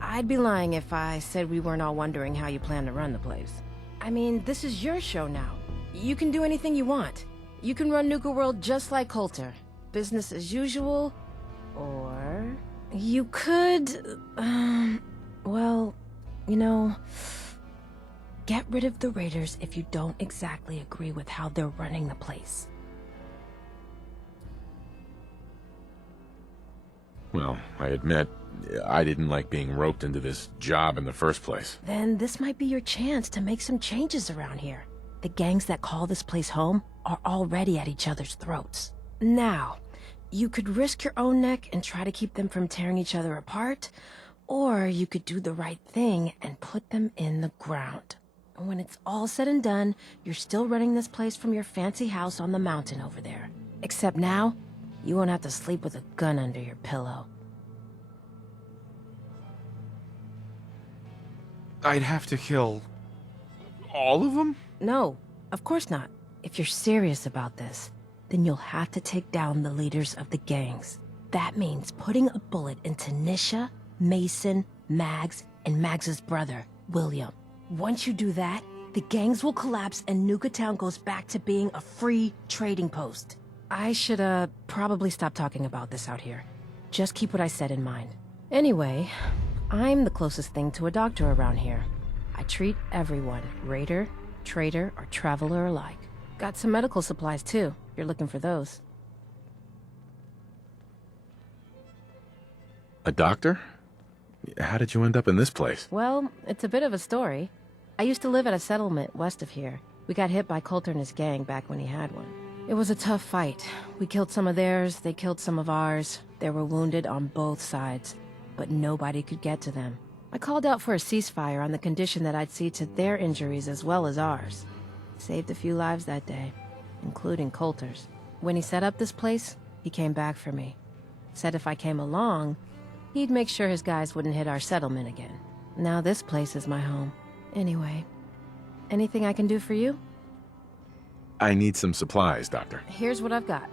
I'd be lying if I said we weren't all wondering how you plan to run the place. I mean, this is your show now. You can do anything you want. You can run Nuka World just like Coulter. Business as usual, or you could, well, you know, get rid of the raiders if you don't exactly agree with how they're running the place. Well, I admit, I didn't like being roped into this job in the first place. Then this might be your chance to make some changes around here. The gangs that call this place home are already at each other's throats. Now, you could risk your own neck and try to keep them from tearing each other apart, or you could do the right thing and put them in the ground. And when it's all said and done, you're still running this place from your fancy house on the mountain over there. Except now, you won't have to sleep with a gun under your pillow. I'd have to kill all of them? No, of course not. If you're serious about this, then you'll have to take down the leaders of the gangs. That means putting a bullet into Nisha, Mason, Mags, and Mags's brother, William. Once you do that, the gangs will collapse and Nuka Town goes back to being a free trading post. I should, probably stop talking about this out here. Just keep what I said in mind. Anyway, I'm the closest thing to a doctor around here. I treat everyone, raider, trader, or traveler alike. Got some medical supplies, too, if you're looking for those. A doctor? How did you end up in this place? Well, it's a bit of a story. I used to live at a settlement west of here. We got hit by Coulter and his gang back when he had one. It was a tough fight. We killed some of theirs, they killed some of ours. There were wounded on both sides, but nobody could get to them. I called out for a ceasefire on the condition that I'd see to their injuries as well as ours. Saved a few lives that day, including Coulter's. When he set up this place, he came back for me. Said if I came along, he'd make sure his guys wouldn't hit our settlement again. Now this place is my home. Anyway, anything I can do for you? I need some supplies, Doctor. Here's what I've got.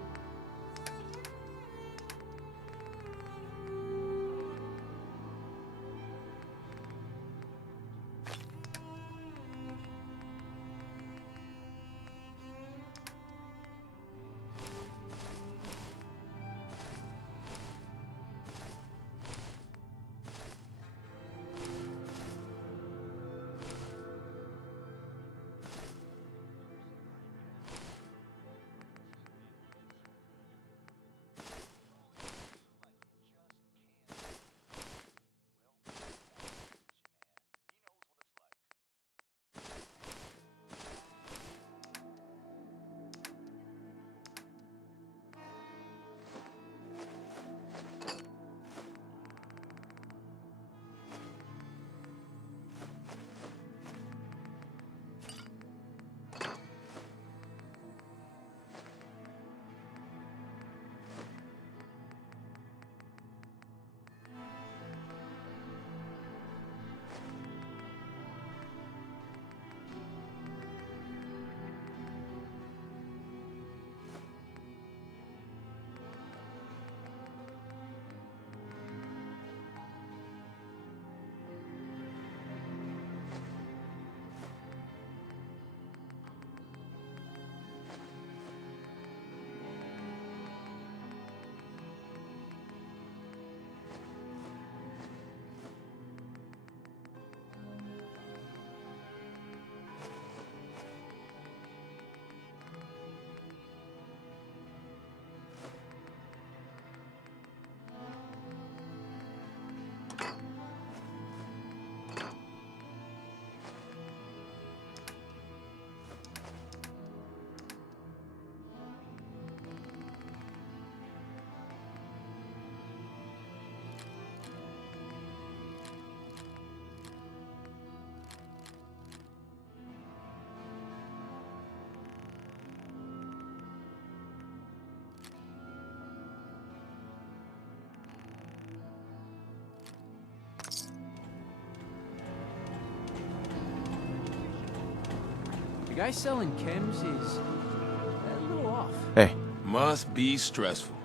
The guy selling chems is a little off. Hey. Must be stressful.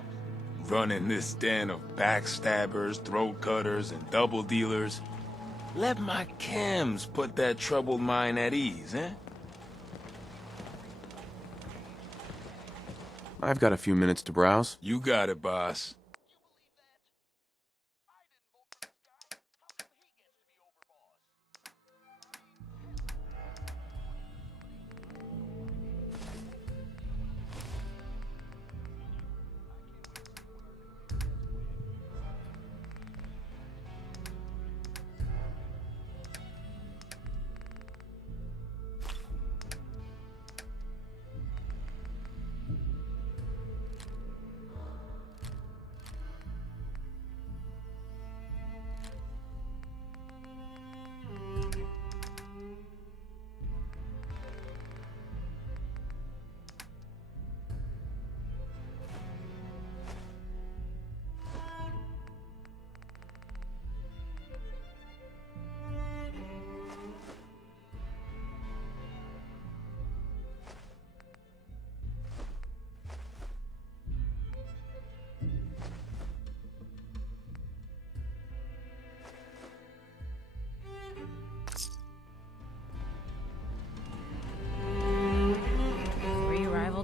Running this den of backstabbers, throat cutters, and double dealers. Let my chems put that troubled mind at ease, eh? I've got a few minutes to browse. You got it, boss.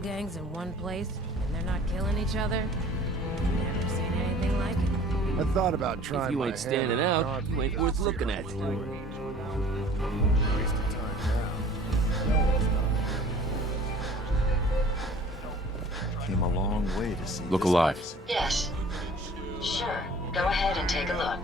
Gangs in one place, and they're not killing each other? Never seen anything like it. I thought about trying. If you my ain't standing hand out, you ain't worth looking at. Waste of time now. Came a long way to see. Look alive. Yes. Sure. Go ahead and take a look.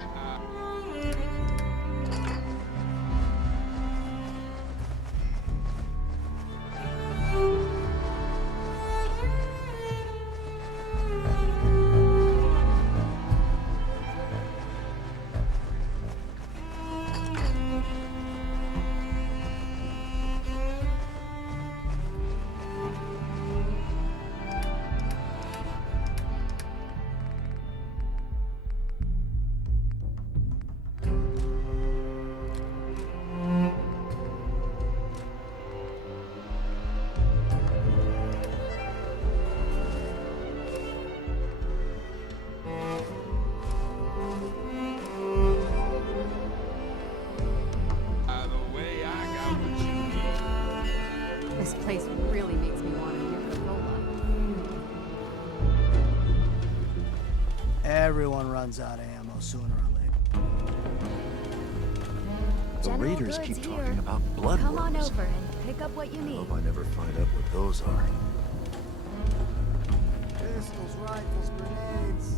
This place really makes me want a Nuka-Cola. Everyone runs out of ammo sooner or later. The Raiders keep talking about blood. Come on over and pick up what you need. Hope I never find out what those are. Pistols, rifles, grenades.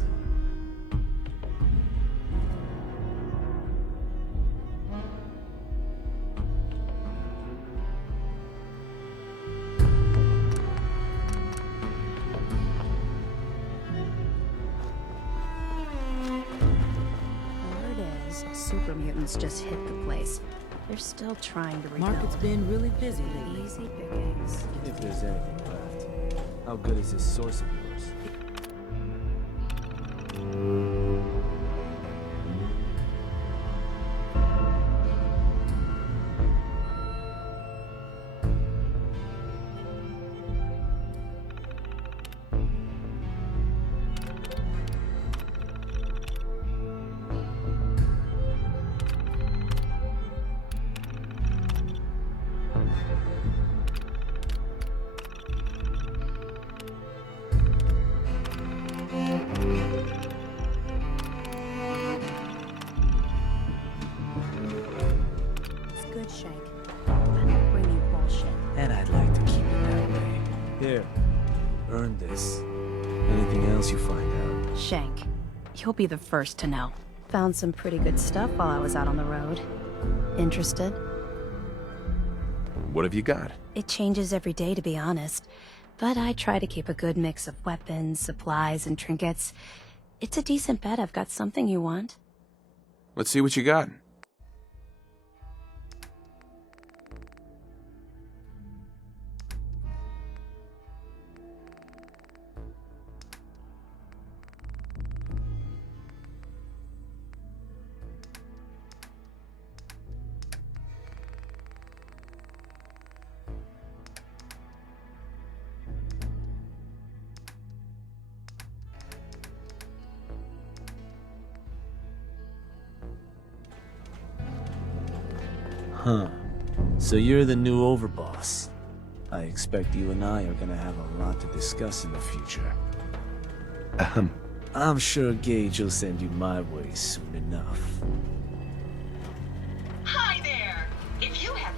Super mutants just hit the place. They're still trying to rebuild. Market's been really busy lately. Easy pickings. If there's anything left. How good is this source of yours? It's good, Shank. I don't bring you bullshit. And I'd like to keep it that way. Here, earn this. Anything else you find out? Shank, you'll be the first to know. Found some pretty good stuff while I was out on the road. Interested? What have you got? It changes every day, to be honest. But I try to keep a good mix of weapons, supplies, and trinkets. It's a decent bet I've got something you want. Let's see what you got. Huh. So you're the new overboss. I expect you and I are gonna have a lot to discuss in the future. I'm sure Gage will send you my way soon enough. Hi there! If you have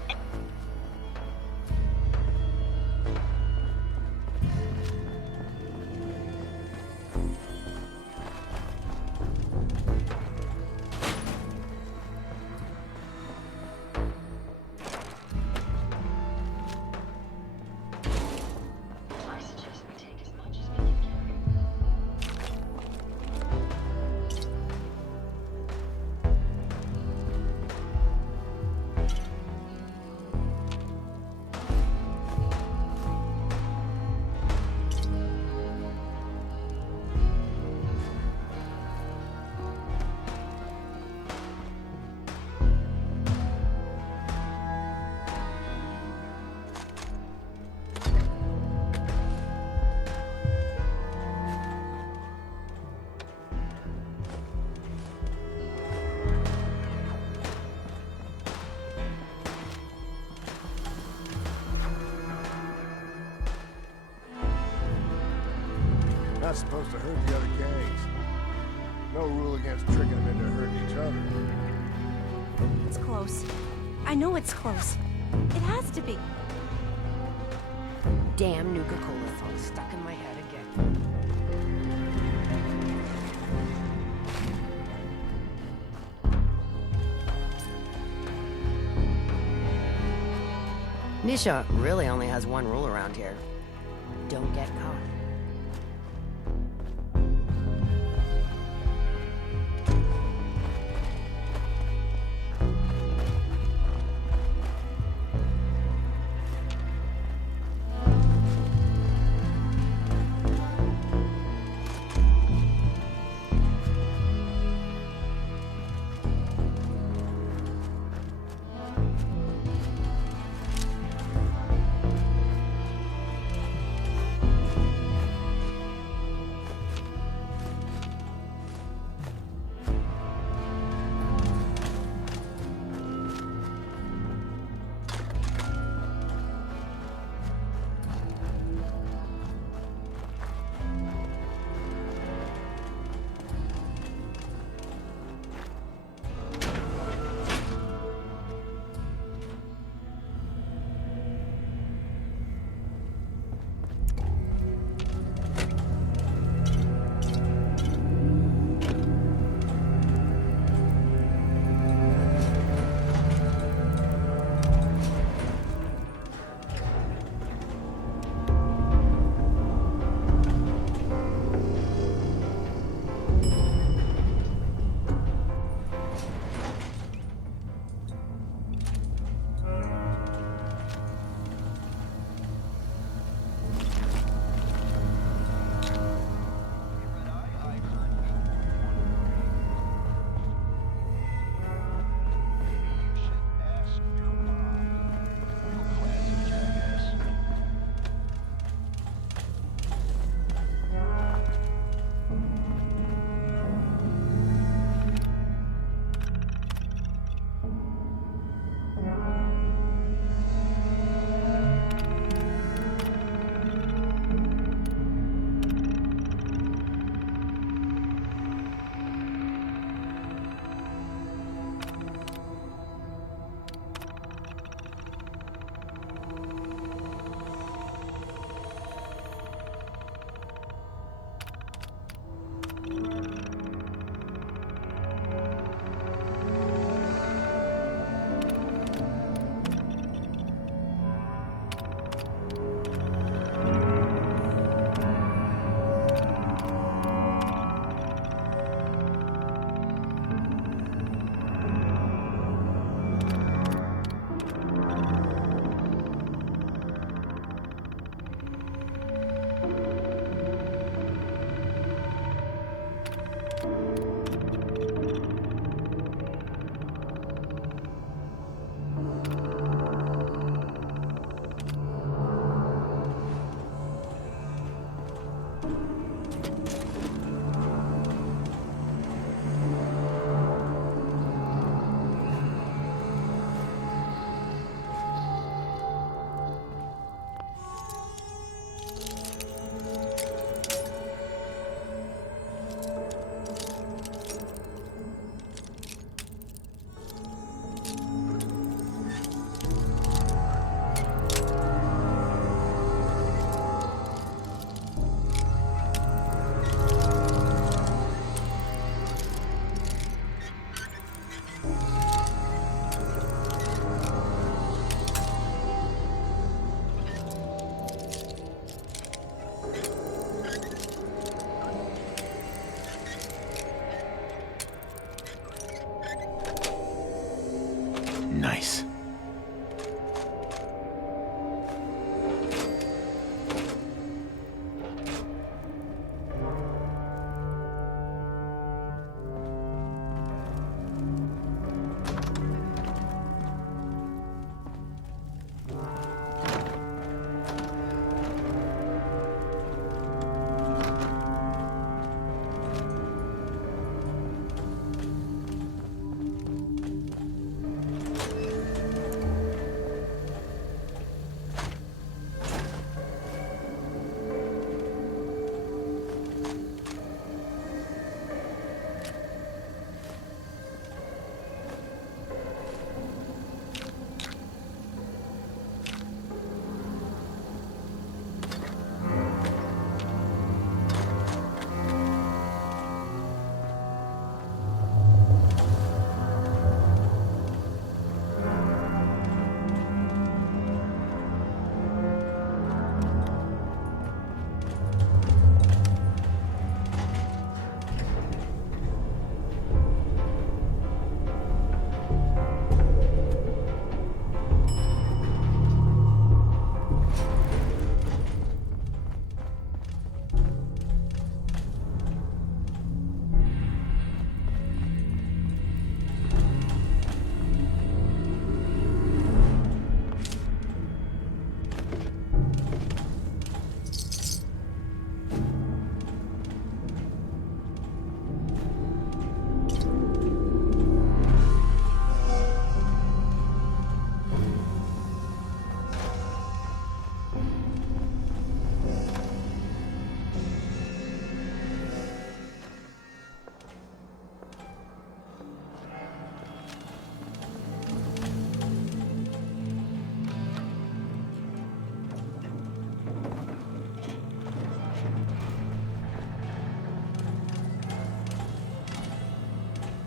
Not supposed to hurt the other gangs. No rule against tricking them into hurting each other. It's close. I know it's close. It has to be. Damn Nuka-Cola song stuck in my head again. Misha really only has one rule around here. Don't get caught.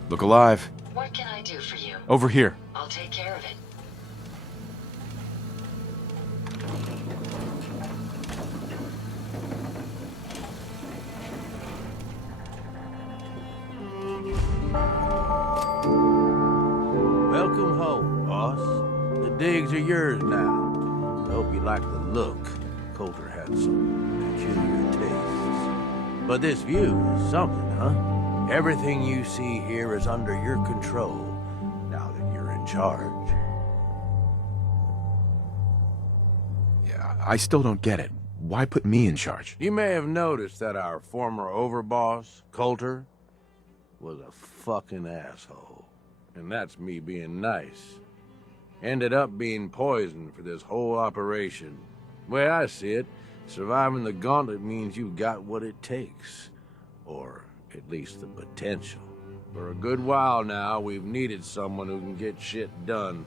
Look alive. What can I do for you? Over here. I'll take care of it. Welcome home, boss. The digs are yours now. I hope you like the look. Coulter had some peculiar tastes. But this view is something, huh? Everything you see here is under your control, now that you're in charge. Yeah, I still don't get it. Why put me in charge? You may have noticed that our former overboss, Coulter, was a fucking asshole. And that's me being nice. Ended up being poisoned for this whole operation. The way I see it, surviving the gauntlet means you've got what it takes. Or at least the potential. For a good while now, we've needed someone who can get shit done.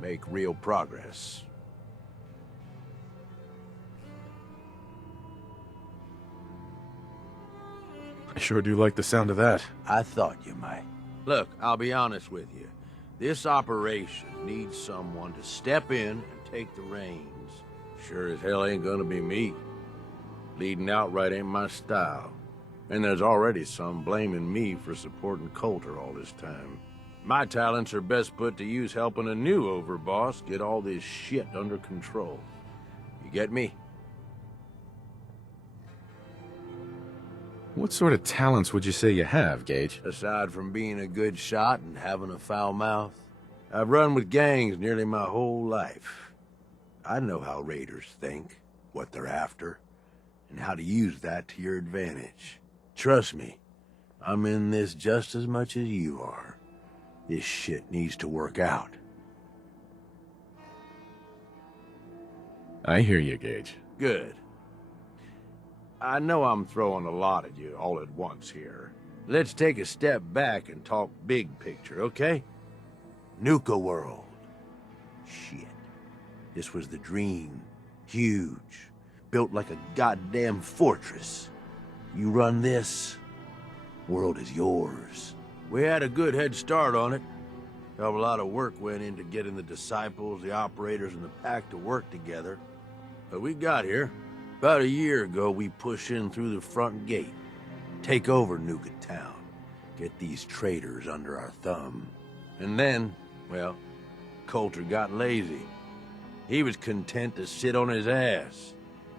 Make real progress. I sure do like the sound of that. I thought you might. Look, I'll be honest with you. This operation needs someone to step in and take the reins. Sure as hell ain't gonna be me. Leading outright ain't my style. And there's already some blaming me for supporting Coulter all this time. My talents are best put to use helping a new overboss get all this shit under control. You get me? What sort of talents would you say you have, Gage? Aside from being a good shot and having a foul mouth, I've run with gangs nearly my whole life. I know how raiders think, what they're after, and how to use that to your advantage. Trust me, I'm in this just as much as you are. This shit needs to work out. I hear you, Gage. Good. I know I'm throwing a lot at you all at once here. Let's take a step back and talk big picture, okay? Nuka world. Shit. This was the dream. Huge. Built like a goddamn fortress. You run this, world is yours. We had a good head start on it. Hell of a lot of work went into getting the disciples, the operators, and the pack to work together. But we got here. About a year ago, we push in through the front gate, take over Nuka town, get these traitors under our thumb. And then, well, Coulter got lazy. He was content to sit on his ass.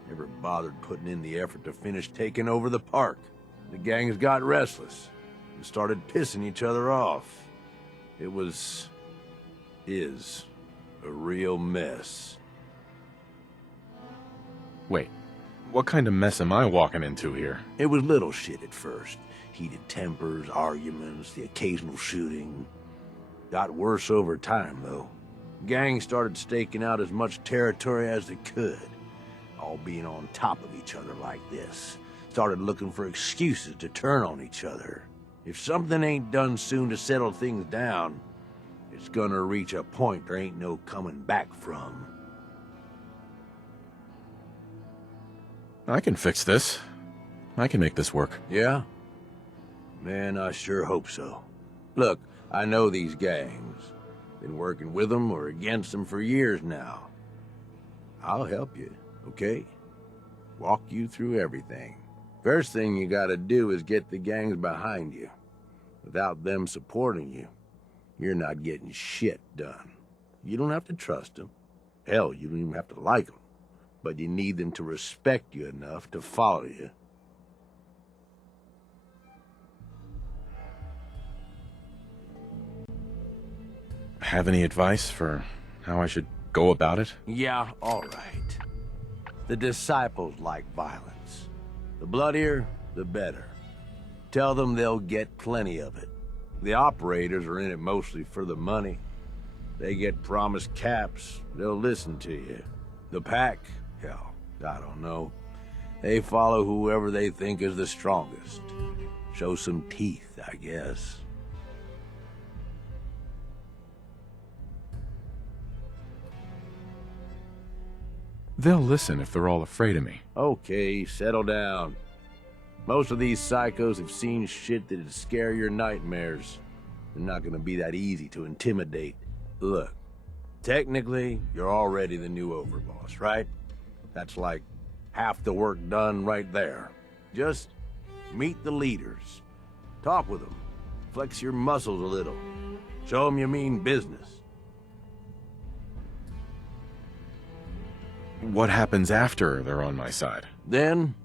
Never bothered putting in the effort to finish taking over the park. The gangs got restless and started pissing each other off. It is a real mess. Wait. What kind of mess am I walking into here? It was little shit at first. Heated tempers, arguments, the occasional shooting. Got worse over time, though. Gangs started staking out as much territory as they could. All being on top of each other like this. Started looking for excuses to turn on each other. If something ain't done soon to settle things down, it's gonna reach a point there ain't no coming back from. I can fix this. I can make this work. Yeah? Man, I sure hope so. Look, I know these gangs. Been working with them or against them for years now. I'll help you, okay? Walk you through everything. First thing you gotta do is get the gangs behind you. Without them supporting you, you're not getting shit done. You don't have to trust them. Hell, you don't even have to like them. But you need them to respect you enough to follow you. Have any advice for how I should go about it? Yeah, all right. The disciples like violence. The bloodier, the better. Tell them they'll get plenty of it. The operators are in it mostly for the money. They get promised caps, they'll listen to you. The pack, hell, I don't know. They follow whoever they think is the strongest. Show some teeth, I guess. They'll listen if they're all afraid of me. Okay, settle down. Most of these psychos have seen shit that'd scare your nightmares. They're not gonna be that easy to intimidate. Look, technically, you're already the new overboss, right? That's like half the work done right there. Just meet the leaders. Talk with them. Flex your muscles a little. Show them you mean business. What happens after they're on my side? Then,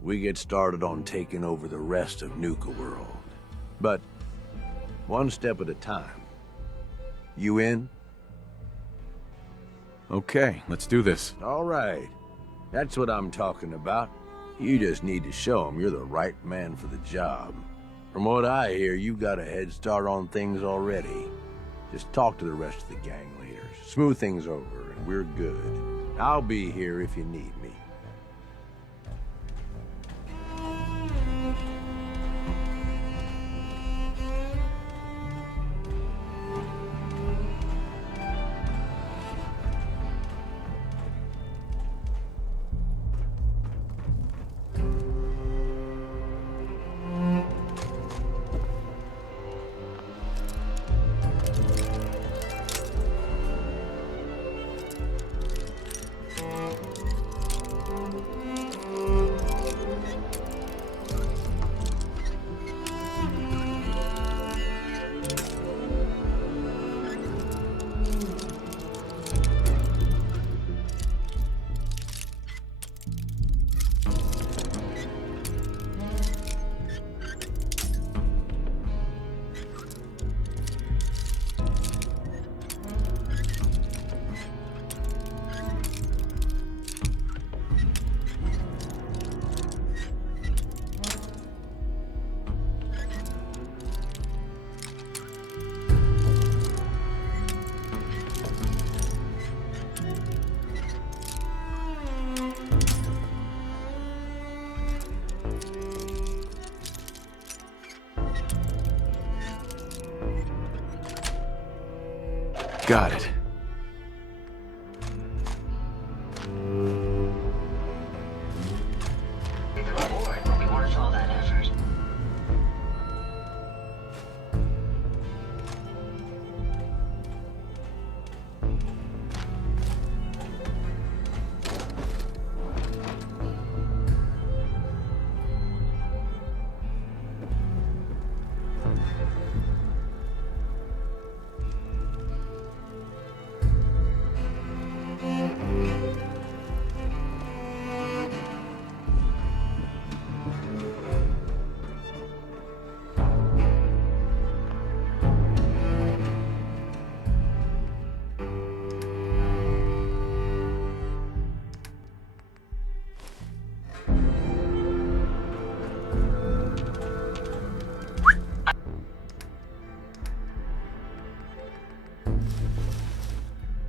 we get started on taking over the rest of Nuka World. But, one step at a time. You in? Okay, let's do this. All right. That's what I'm talking about. You just need to show them you're the right man for the job. From what I hear, you got a head start on things already. Just talk to the rest of the gang leaders. Smooth things over, and we're good. I'll be here if you need me. Got it. The reward will be worth all that effort.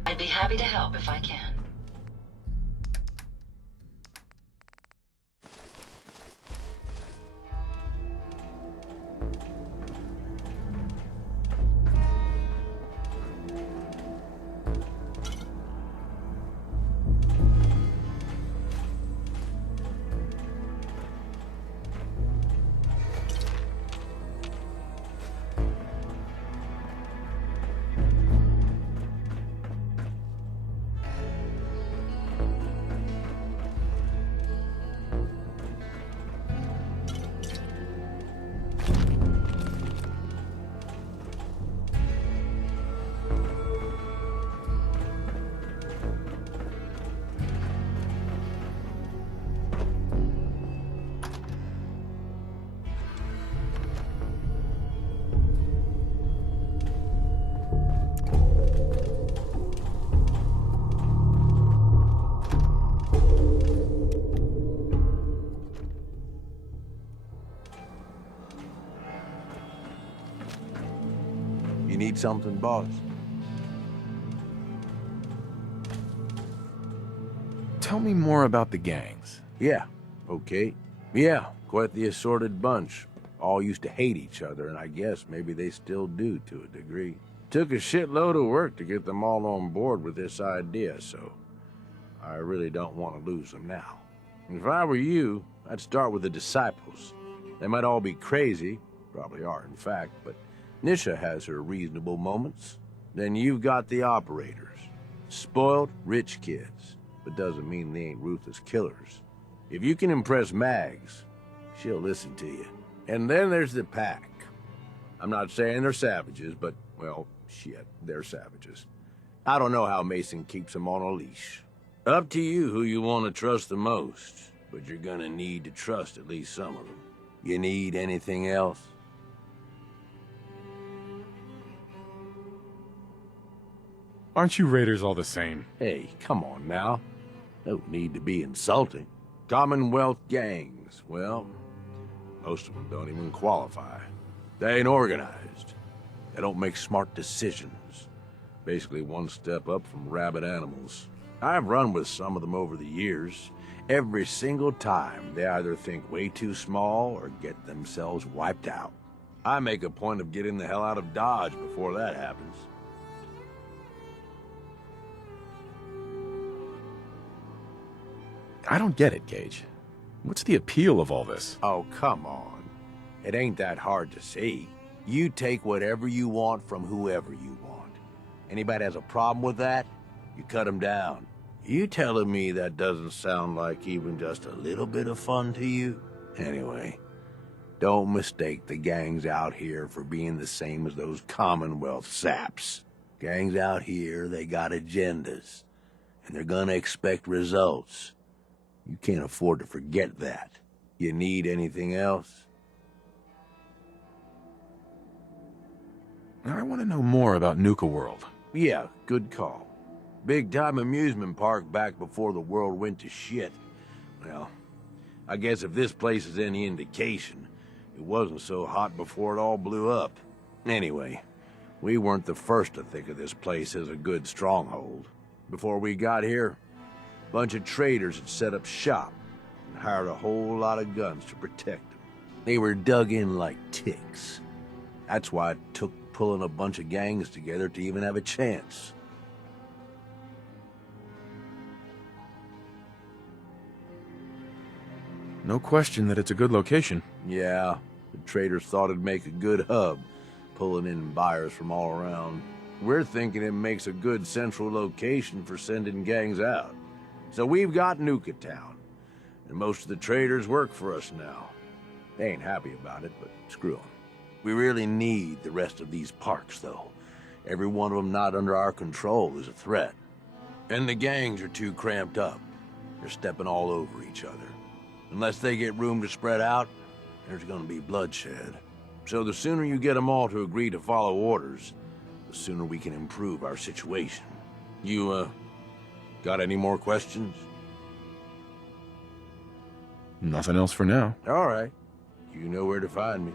I'd be happy to help if I can. You need something, boss? Tell me more about the gangs. Yeah, okay. Yeah, quite the assorted bunch. All used to hate each other, and I guess maybe they still do to a degree. Took a shitload of work to get them all on board with this idea, so I really don't want to lose them now. If I were you, I'd start with the disciples. They might all be crazy, probably are in fact, but Nisha has her reasonable moments. Then you've got the operators. Spoiled, rich kids. But doesn't mean they ain't ruthless killers. If you can impress Mags, she'll listen to you. And then there's the pack. I'm not saying they're savages, but, well, shit, they're savages. I don't know how Mason keeps them on a leash. Up to you who you want to trust the most, but you're gonna need to trust at least some of them. You need anything else? Aren't you raiders all the same? Hey, come on now. No need to be insulting. Commonwealth gangs, well, most of them don't even qualify. They ain't organized. They don't make smart decisions. Basically one step up from rabid animals. I've run with some of them over the years. Every single time, they either think way too small or get themselves wiped out. I make a point of getting the hell out of Dodge before that happens. I don't get it, Gage. What's the appeal of all this? Oh, come on. It ain't that hard to see. You take whatever you want from whoever you want. Anybody has a problem with that, you cut them down. You telling me that doesn't sound like even just a little bit of fun to you? Anyway, don't mistake the gangs out here for being the same as those Commonwealth saps. Gangs out here, they got agendas, and they're gonna expect results. You can't afford to forget that. You need anything else? I want to know more about Nuka World. Yeah, good call. Big-time amusement park back before the world went to shit. Well, I guess if this place is any indication, it wasn't so hot before it all blew up. Anyway, we weren't the first to think of this place as a good stronghold. Before we got here, a bunch of traders had set up shop and hired a whole lot of guns to protect them. They were dug in like ticks. That's why it took pulling a bunch of gangs together to even have a chance. No question that it's a good location. Yeah, the traders thought it'd make a good hub, pulling in buyers from all around. We're thinking it makes a good central location for sending gangs out. So we've got Nuka Town, and most of the traders work for us now. They ain't happy about it, but screw them. We really need the rest of these parks, though. Every one of them not under our control is a threat. And the gangs are too cramped up. They're stepping all over each other. Unless they get room to spread out, there's gonna be bloodshed. So the sooner you get them all to agree to follow orders, the sooner we can improve our situation. You, got any more questions? Nothing else for now. All right. You know where to find me.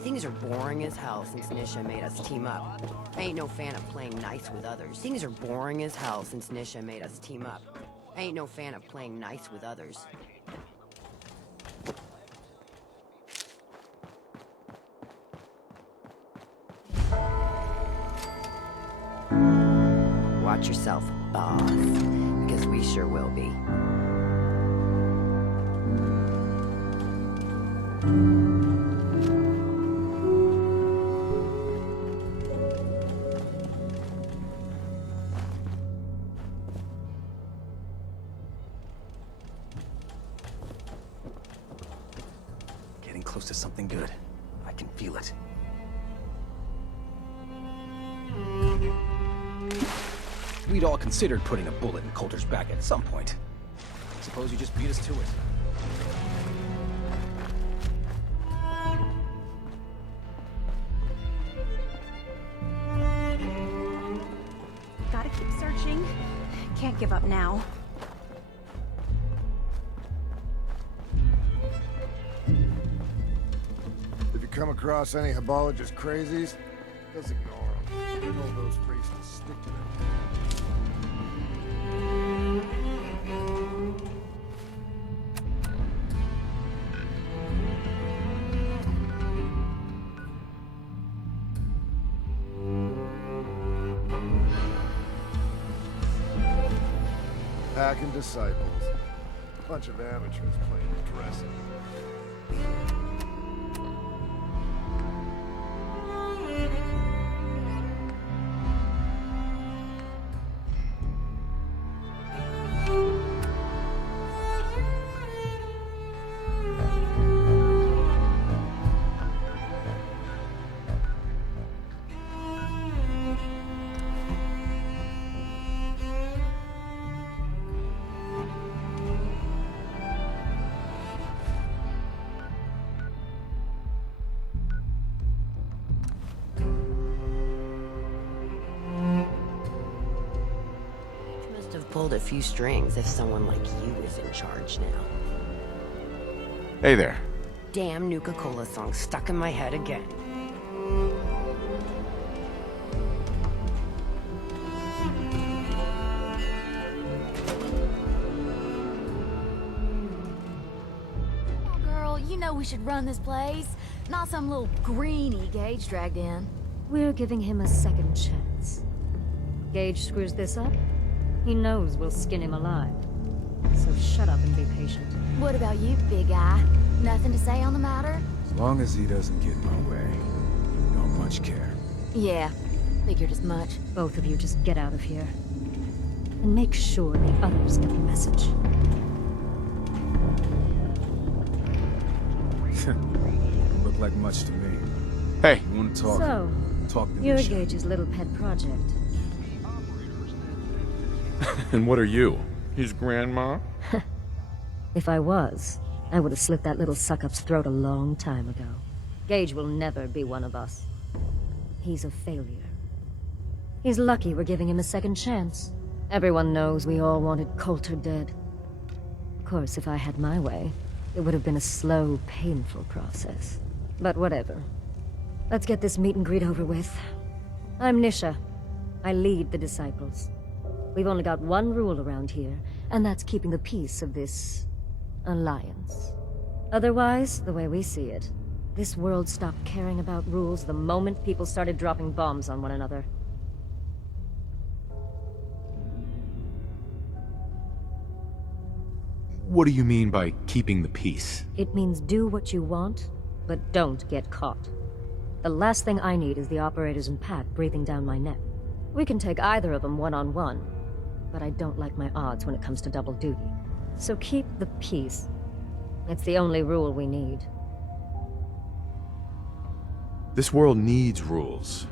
Things are boring as hell since Nisha made us team up. I ain't no fan of playing nice with others. Things are boring as hell since Nisha made us team up. I ain't no fan of playing nice with others. Watch yourself, boss, because we sure will be. Getting close to something good. I can feel it. We'd all considered putting a bullet in Coulter's back at some point. Suppose you just beat us to it. Gotta keep searching. Can't give up now. If you come across any Hibologist crazies, just ignore them. You know those priests to stick to them. Pack and disciples. Bunch of amateurs playing dressing. Must have pulled a few strings if someone like you is in charge now. Hey there. Damn Nuka-Cola song stuck in my head again. Oh, girl, you know we should run this place. Not some little greenie Gage dragged in. We're giving him a second chance. Gage screws this up, he knows we'll skin him alive. So shut up and be patient. What about you, big guy? Nothing to say on the matter? As long as he doesn't get in my way, don't much care. Yeah, figured as much. Both of you just get out of here. And make sure the others get the message. Look like much to me. Hey. You want to talk? So, Talk to you're Nisha. Gage's little pet project. And what are you? His grandma? If I was, I would have slit that little suck-up's throat a long time ago. Gage will never be one of us. He's a failure. He's lucky we're giving him a second chance. Everyone knows we all wanted Coulter dead. Of course, if I had my way, it would have been a slow, painful process. But whatever. Let's get this meet and greet over with. I'm Nisha. I lead the Disciples. We've only got one rule around here, and that's keeping the peace of this alliance. Otherwise, the way we see it, this world stopped caring about rules the moment people started dropping bombs on one another. What do you mean by keeping the peace? It means do what you want, but don't get caught. The last thing I need is the operators and Pat breathing down my neck. We can take either of them one-on-one, but I don't like my odds when it comes to double duty. So keep the peace. It's the only rule we need. This world needs rules.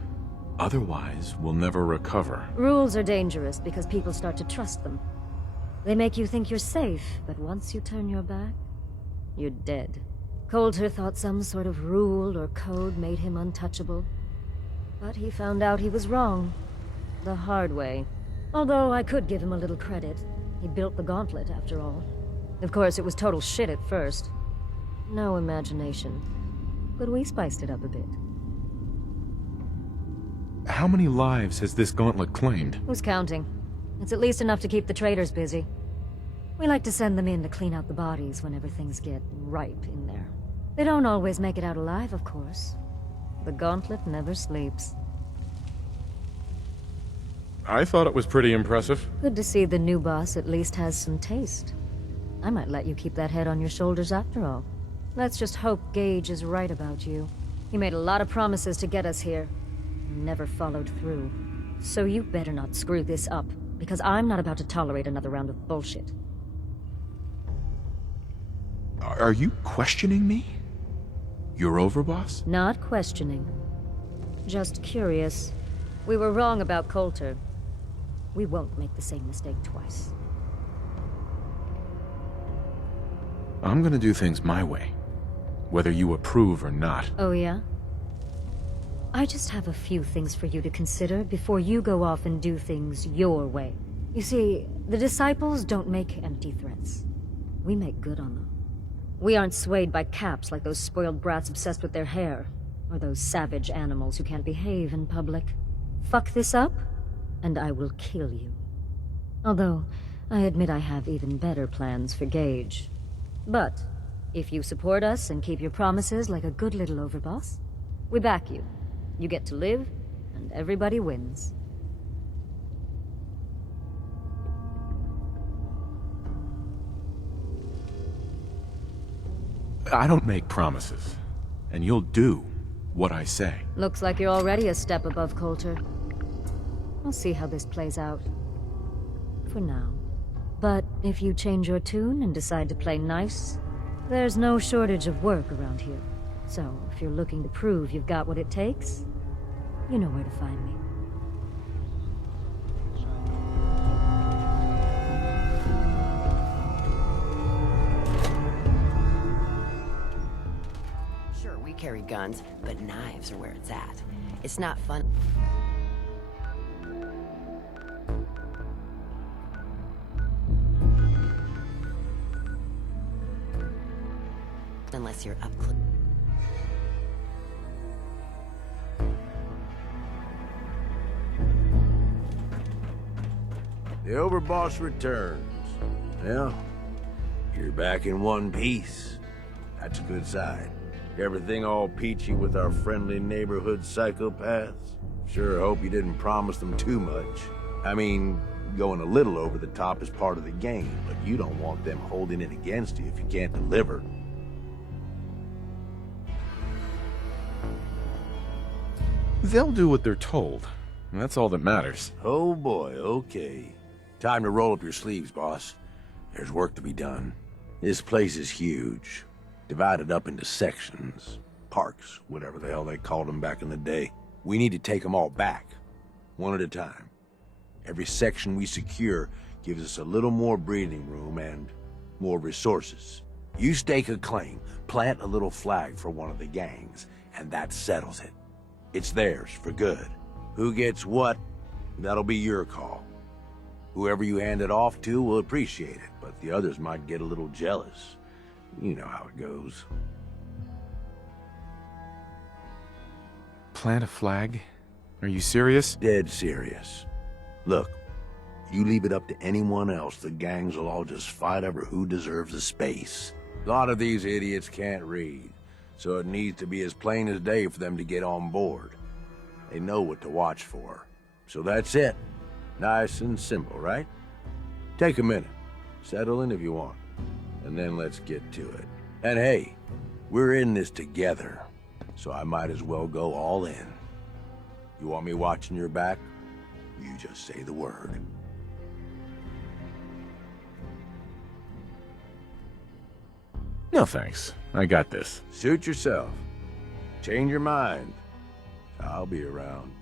Otherwise, we'll never recover. Rules are dangerous because people start to trust them. They make you think you're safe, but once you turn your back, you're dead. Coulter thought some sort of rule or code made him untouchable. But he found out he was wrong. The hard way. Although I could give him a little credit. He built the gauntlet, after all. Of course, it was total shit at first. No imagination. But we spiced it up a bit. How many lives has this gauntlet claimed? Who's counting? It's at least enough to keep the traders busy. We like to send them in to clean out the bodies whenever things get ripe in there. They don't always make it out alive, of course. The gauntlet never sleeps. I thought it was pretty impressive. Good to see the new boss at least has some taste. I might let you keep that head on your shoulders after all. Let's just hope Gage is right about you. He made a lot of promises to get us here. Never followed through. So you better not screw this up, because I'm not about to tolerate another round of bullshit. Are you questioning me? You're overboss? Not questioning. Just curious. We were wrong about Coulter. We won't make the same mistake twice. I'm gonna do things my way, whether you approve or not. Oh yeah? I just have a few things for you to consider before you go off and do things your way. You see, the Disciples don't make empty threats. We make good on them. We aren't swayed by caps like those spoiled brats obsessed with their hair, or those savage animals who can't behave in public. Fuck this up, and I will kill you. Although, I admit I have even better plans for Gage. But, if you support us and keep your promises like a good little overboss, we back you. You get to live, and everybody wins. I don't make promises, and you'll do what I say. Looks like you're already a step above Coulter. We'll see how this plays out. For now. But if you change your tune and decide to play nice, there's no shortage of work around here. So, if you're looking to prove you've got what it takes, you know where to find me. Sure, we carry guns, but knives are where it's at. It's not fun. Unless you're up close. The Overboss returns. Yeah, you're back in one piece. That's a good sign. Everything all peachy with our friendly neighborhood psychopaths? Sure hope you didn't promise them too much. I mean, going a little over the top is part of the game, but you don't want them holding it against you if you can't deliver. They'll do what they're told. And that's all that matters. Oh boy, okay. Time to roll up your sleeves, boss. There's work to be done. This place is huge. Divided up into sections. Parks, whatever the hell they called them back in the day. We need to take them all back. One at a time. Every section we secure gives us a little more breathing room and more resources. You stake a claim, plant a little flag for one of the gangs, and that settles it. It's theirs for good. Who gets what, that'll be your call. Whoever you hand it off to will appreciate it, but the others might get a little jealous. You know how it goes. Plant a flag? Are you serious? Dead serious. Look, you leave it up to anyone else, the gangs will all just fight over who deserves the space. A lot of these idiots can't read, so it needs to be as plain as day for them to get on board. They know what to watch for. So that's it. Nice and simple, right? Take a minute. Settle in if you want. And then let's get to it. And hey, we're in this together, so I might as well go all in. You want me watching your back? You just say the word. No thanks. I got this. Suit yourself. Change your mind. I'll be around.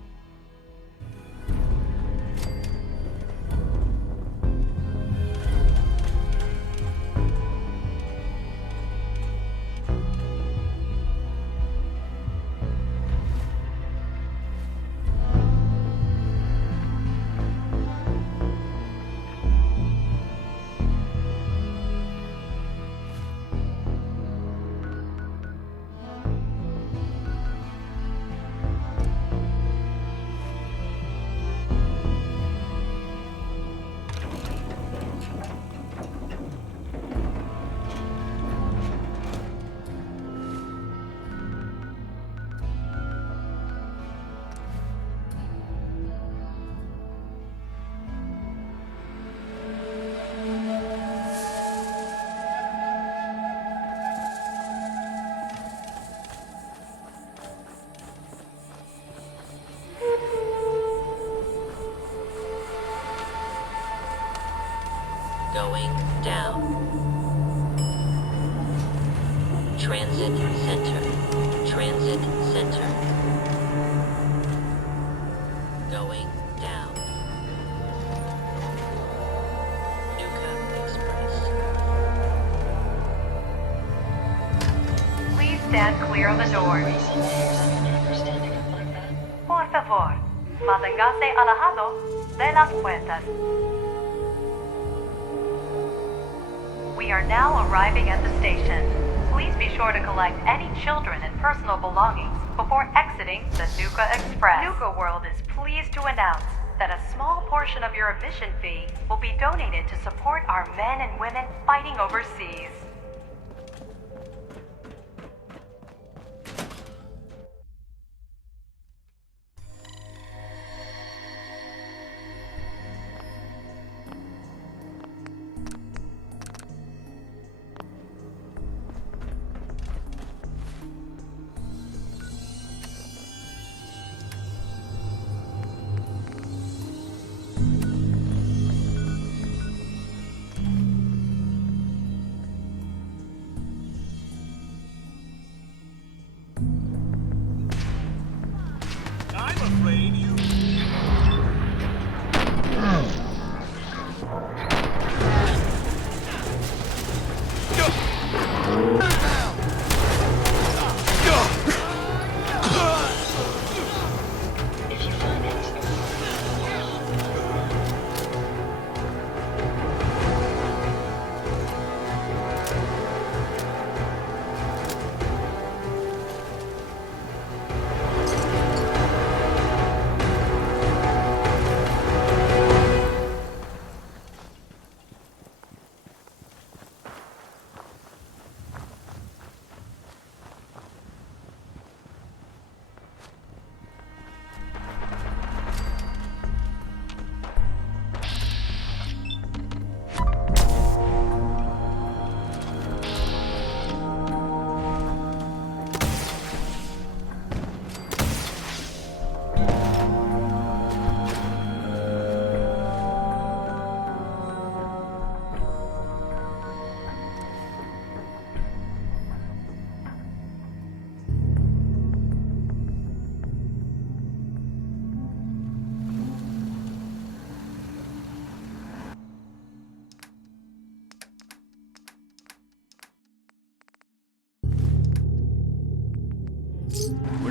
Going down. Transit Center. Transit Center. Going down. Nuka Express. Please stand clear of the doors. Por favor, manténgase alejado de las puertas. We are now arriving at the station. Please be sure to collect any children and personal belongings before exiting the Nuka Express. Nuka World is pleased to announce that a small portion of your admission fee will be donated to support our men and women fighting overseas.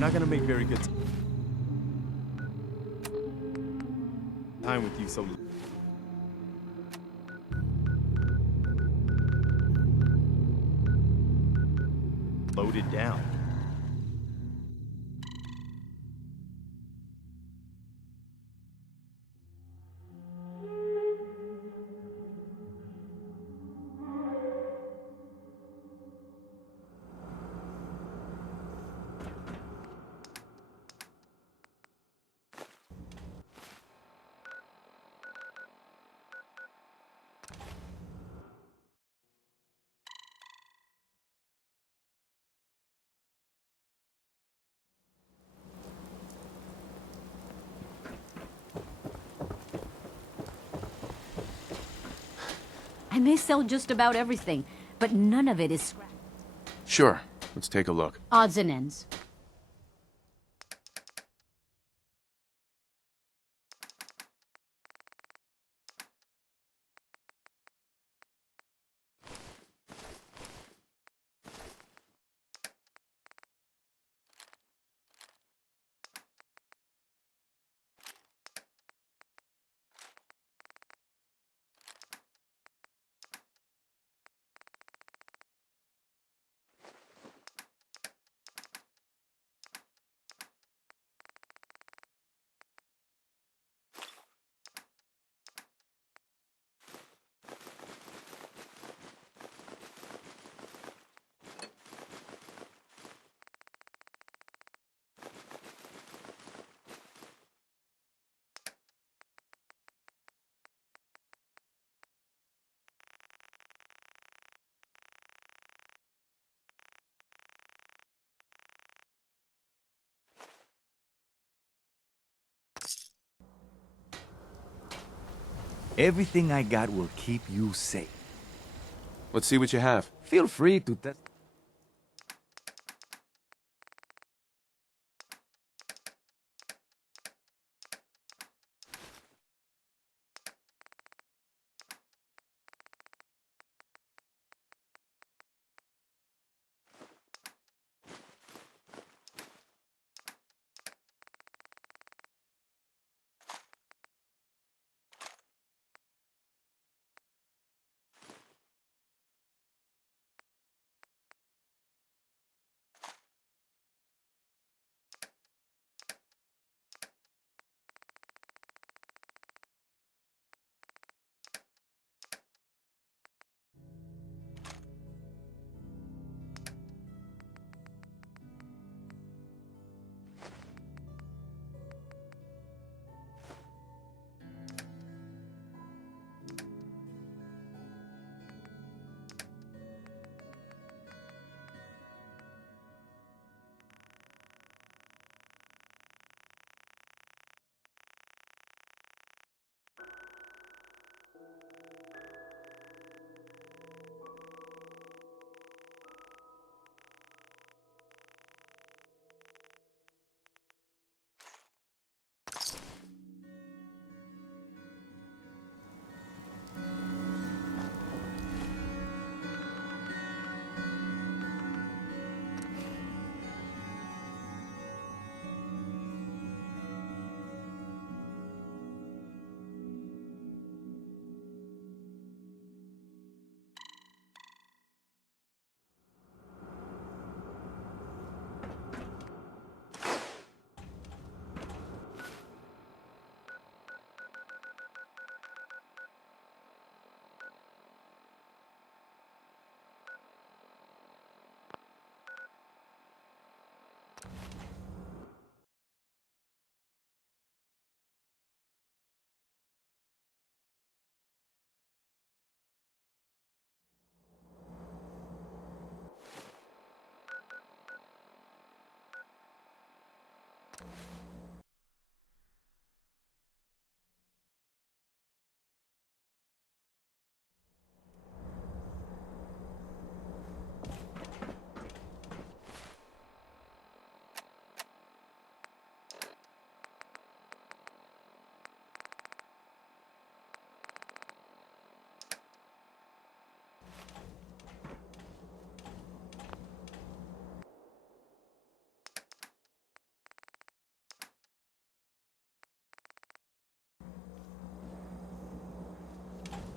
not gonna make very good time with you, so... loaded down. I may sell just about everything, but none of it is scrap. Sure. Let's take a look. Odds and ends. Everything I got will keep you safe. Let's see what you have. Feel free to test.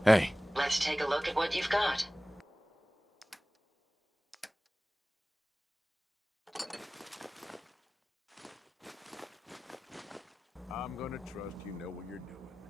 Hey. Let's take a look at what you've got. I'm gonna trust you know what you're doing.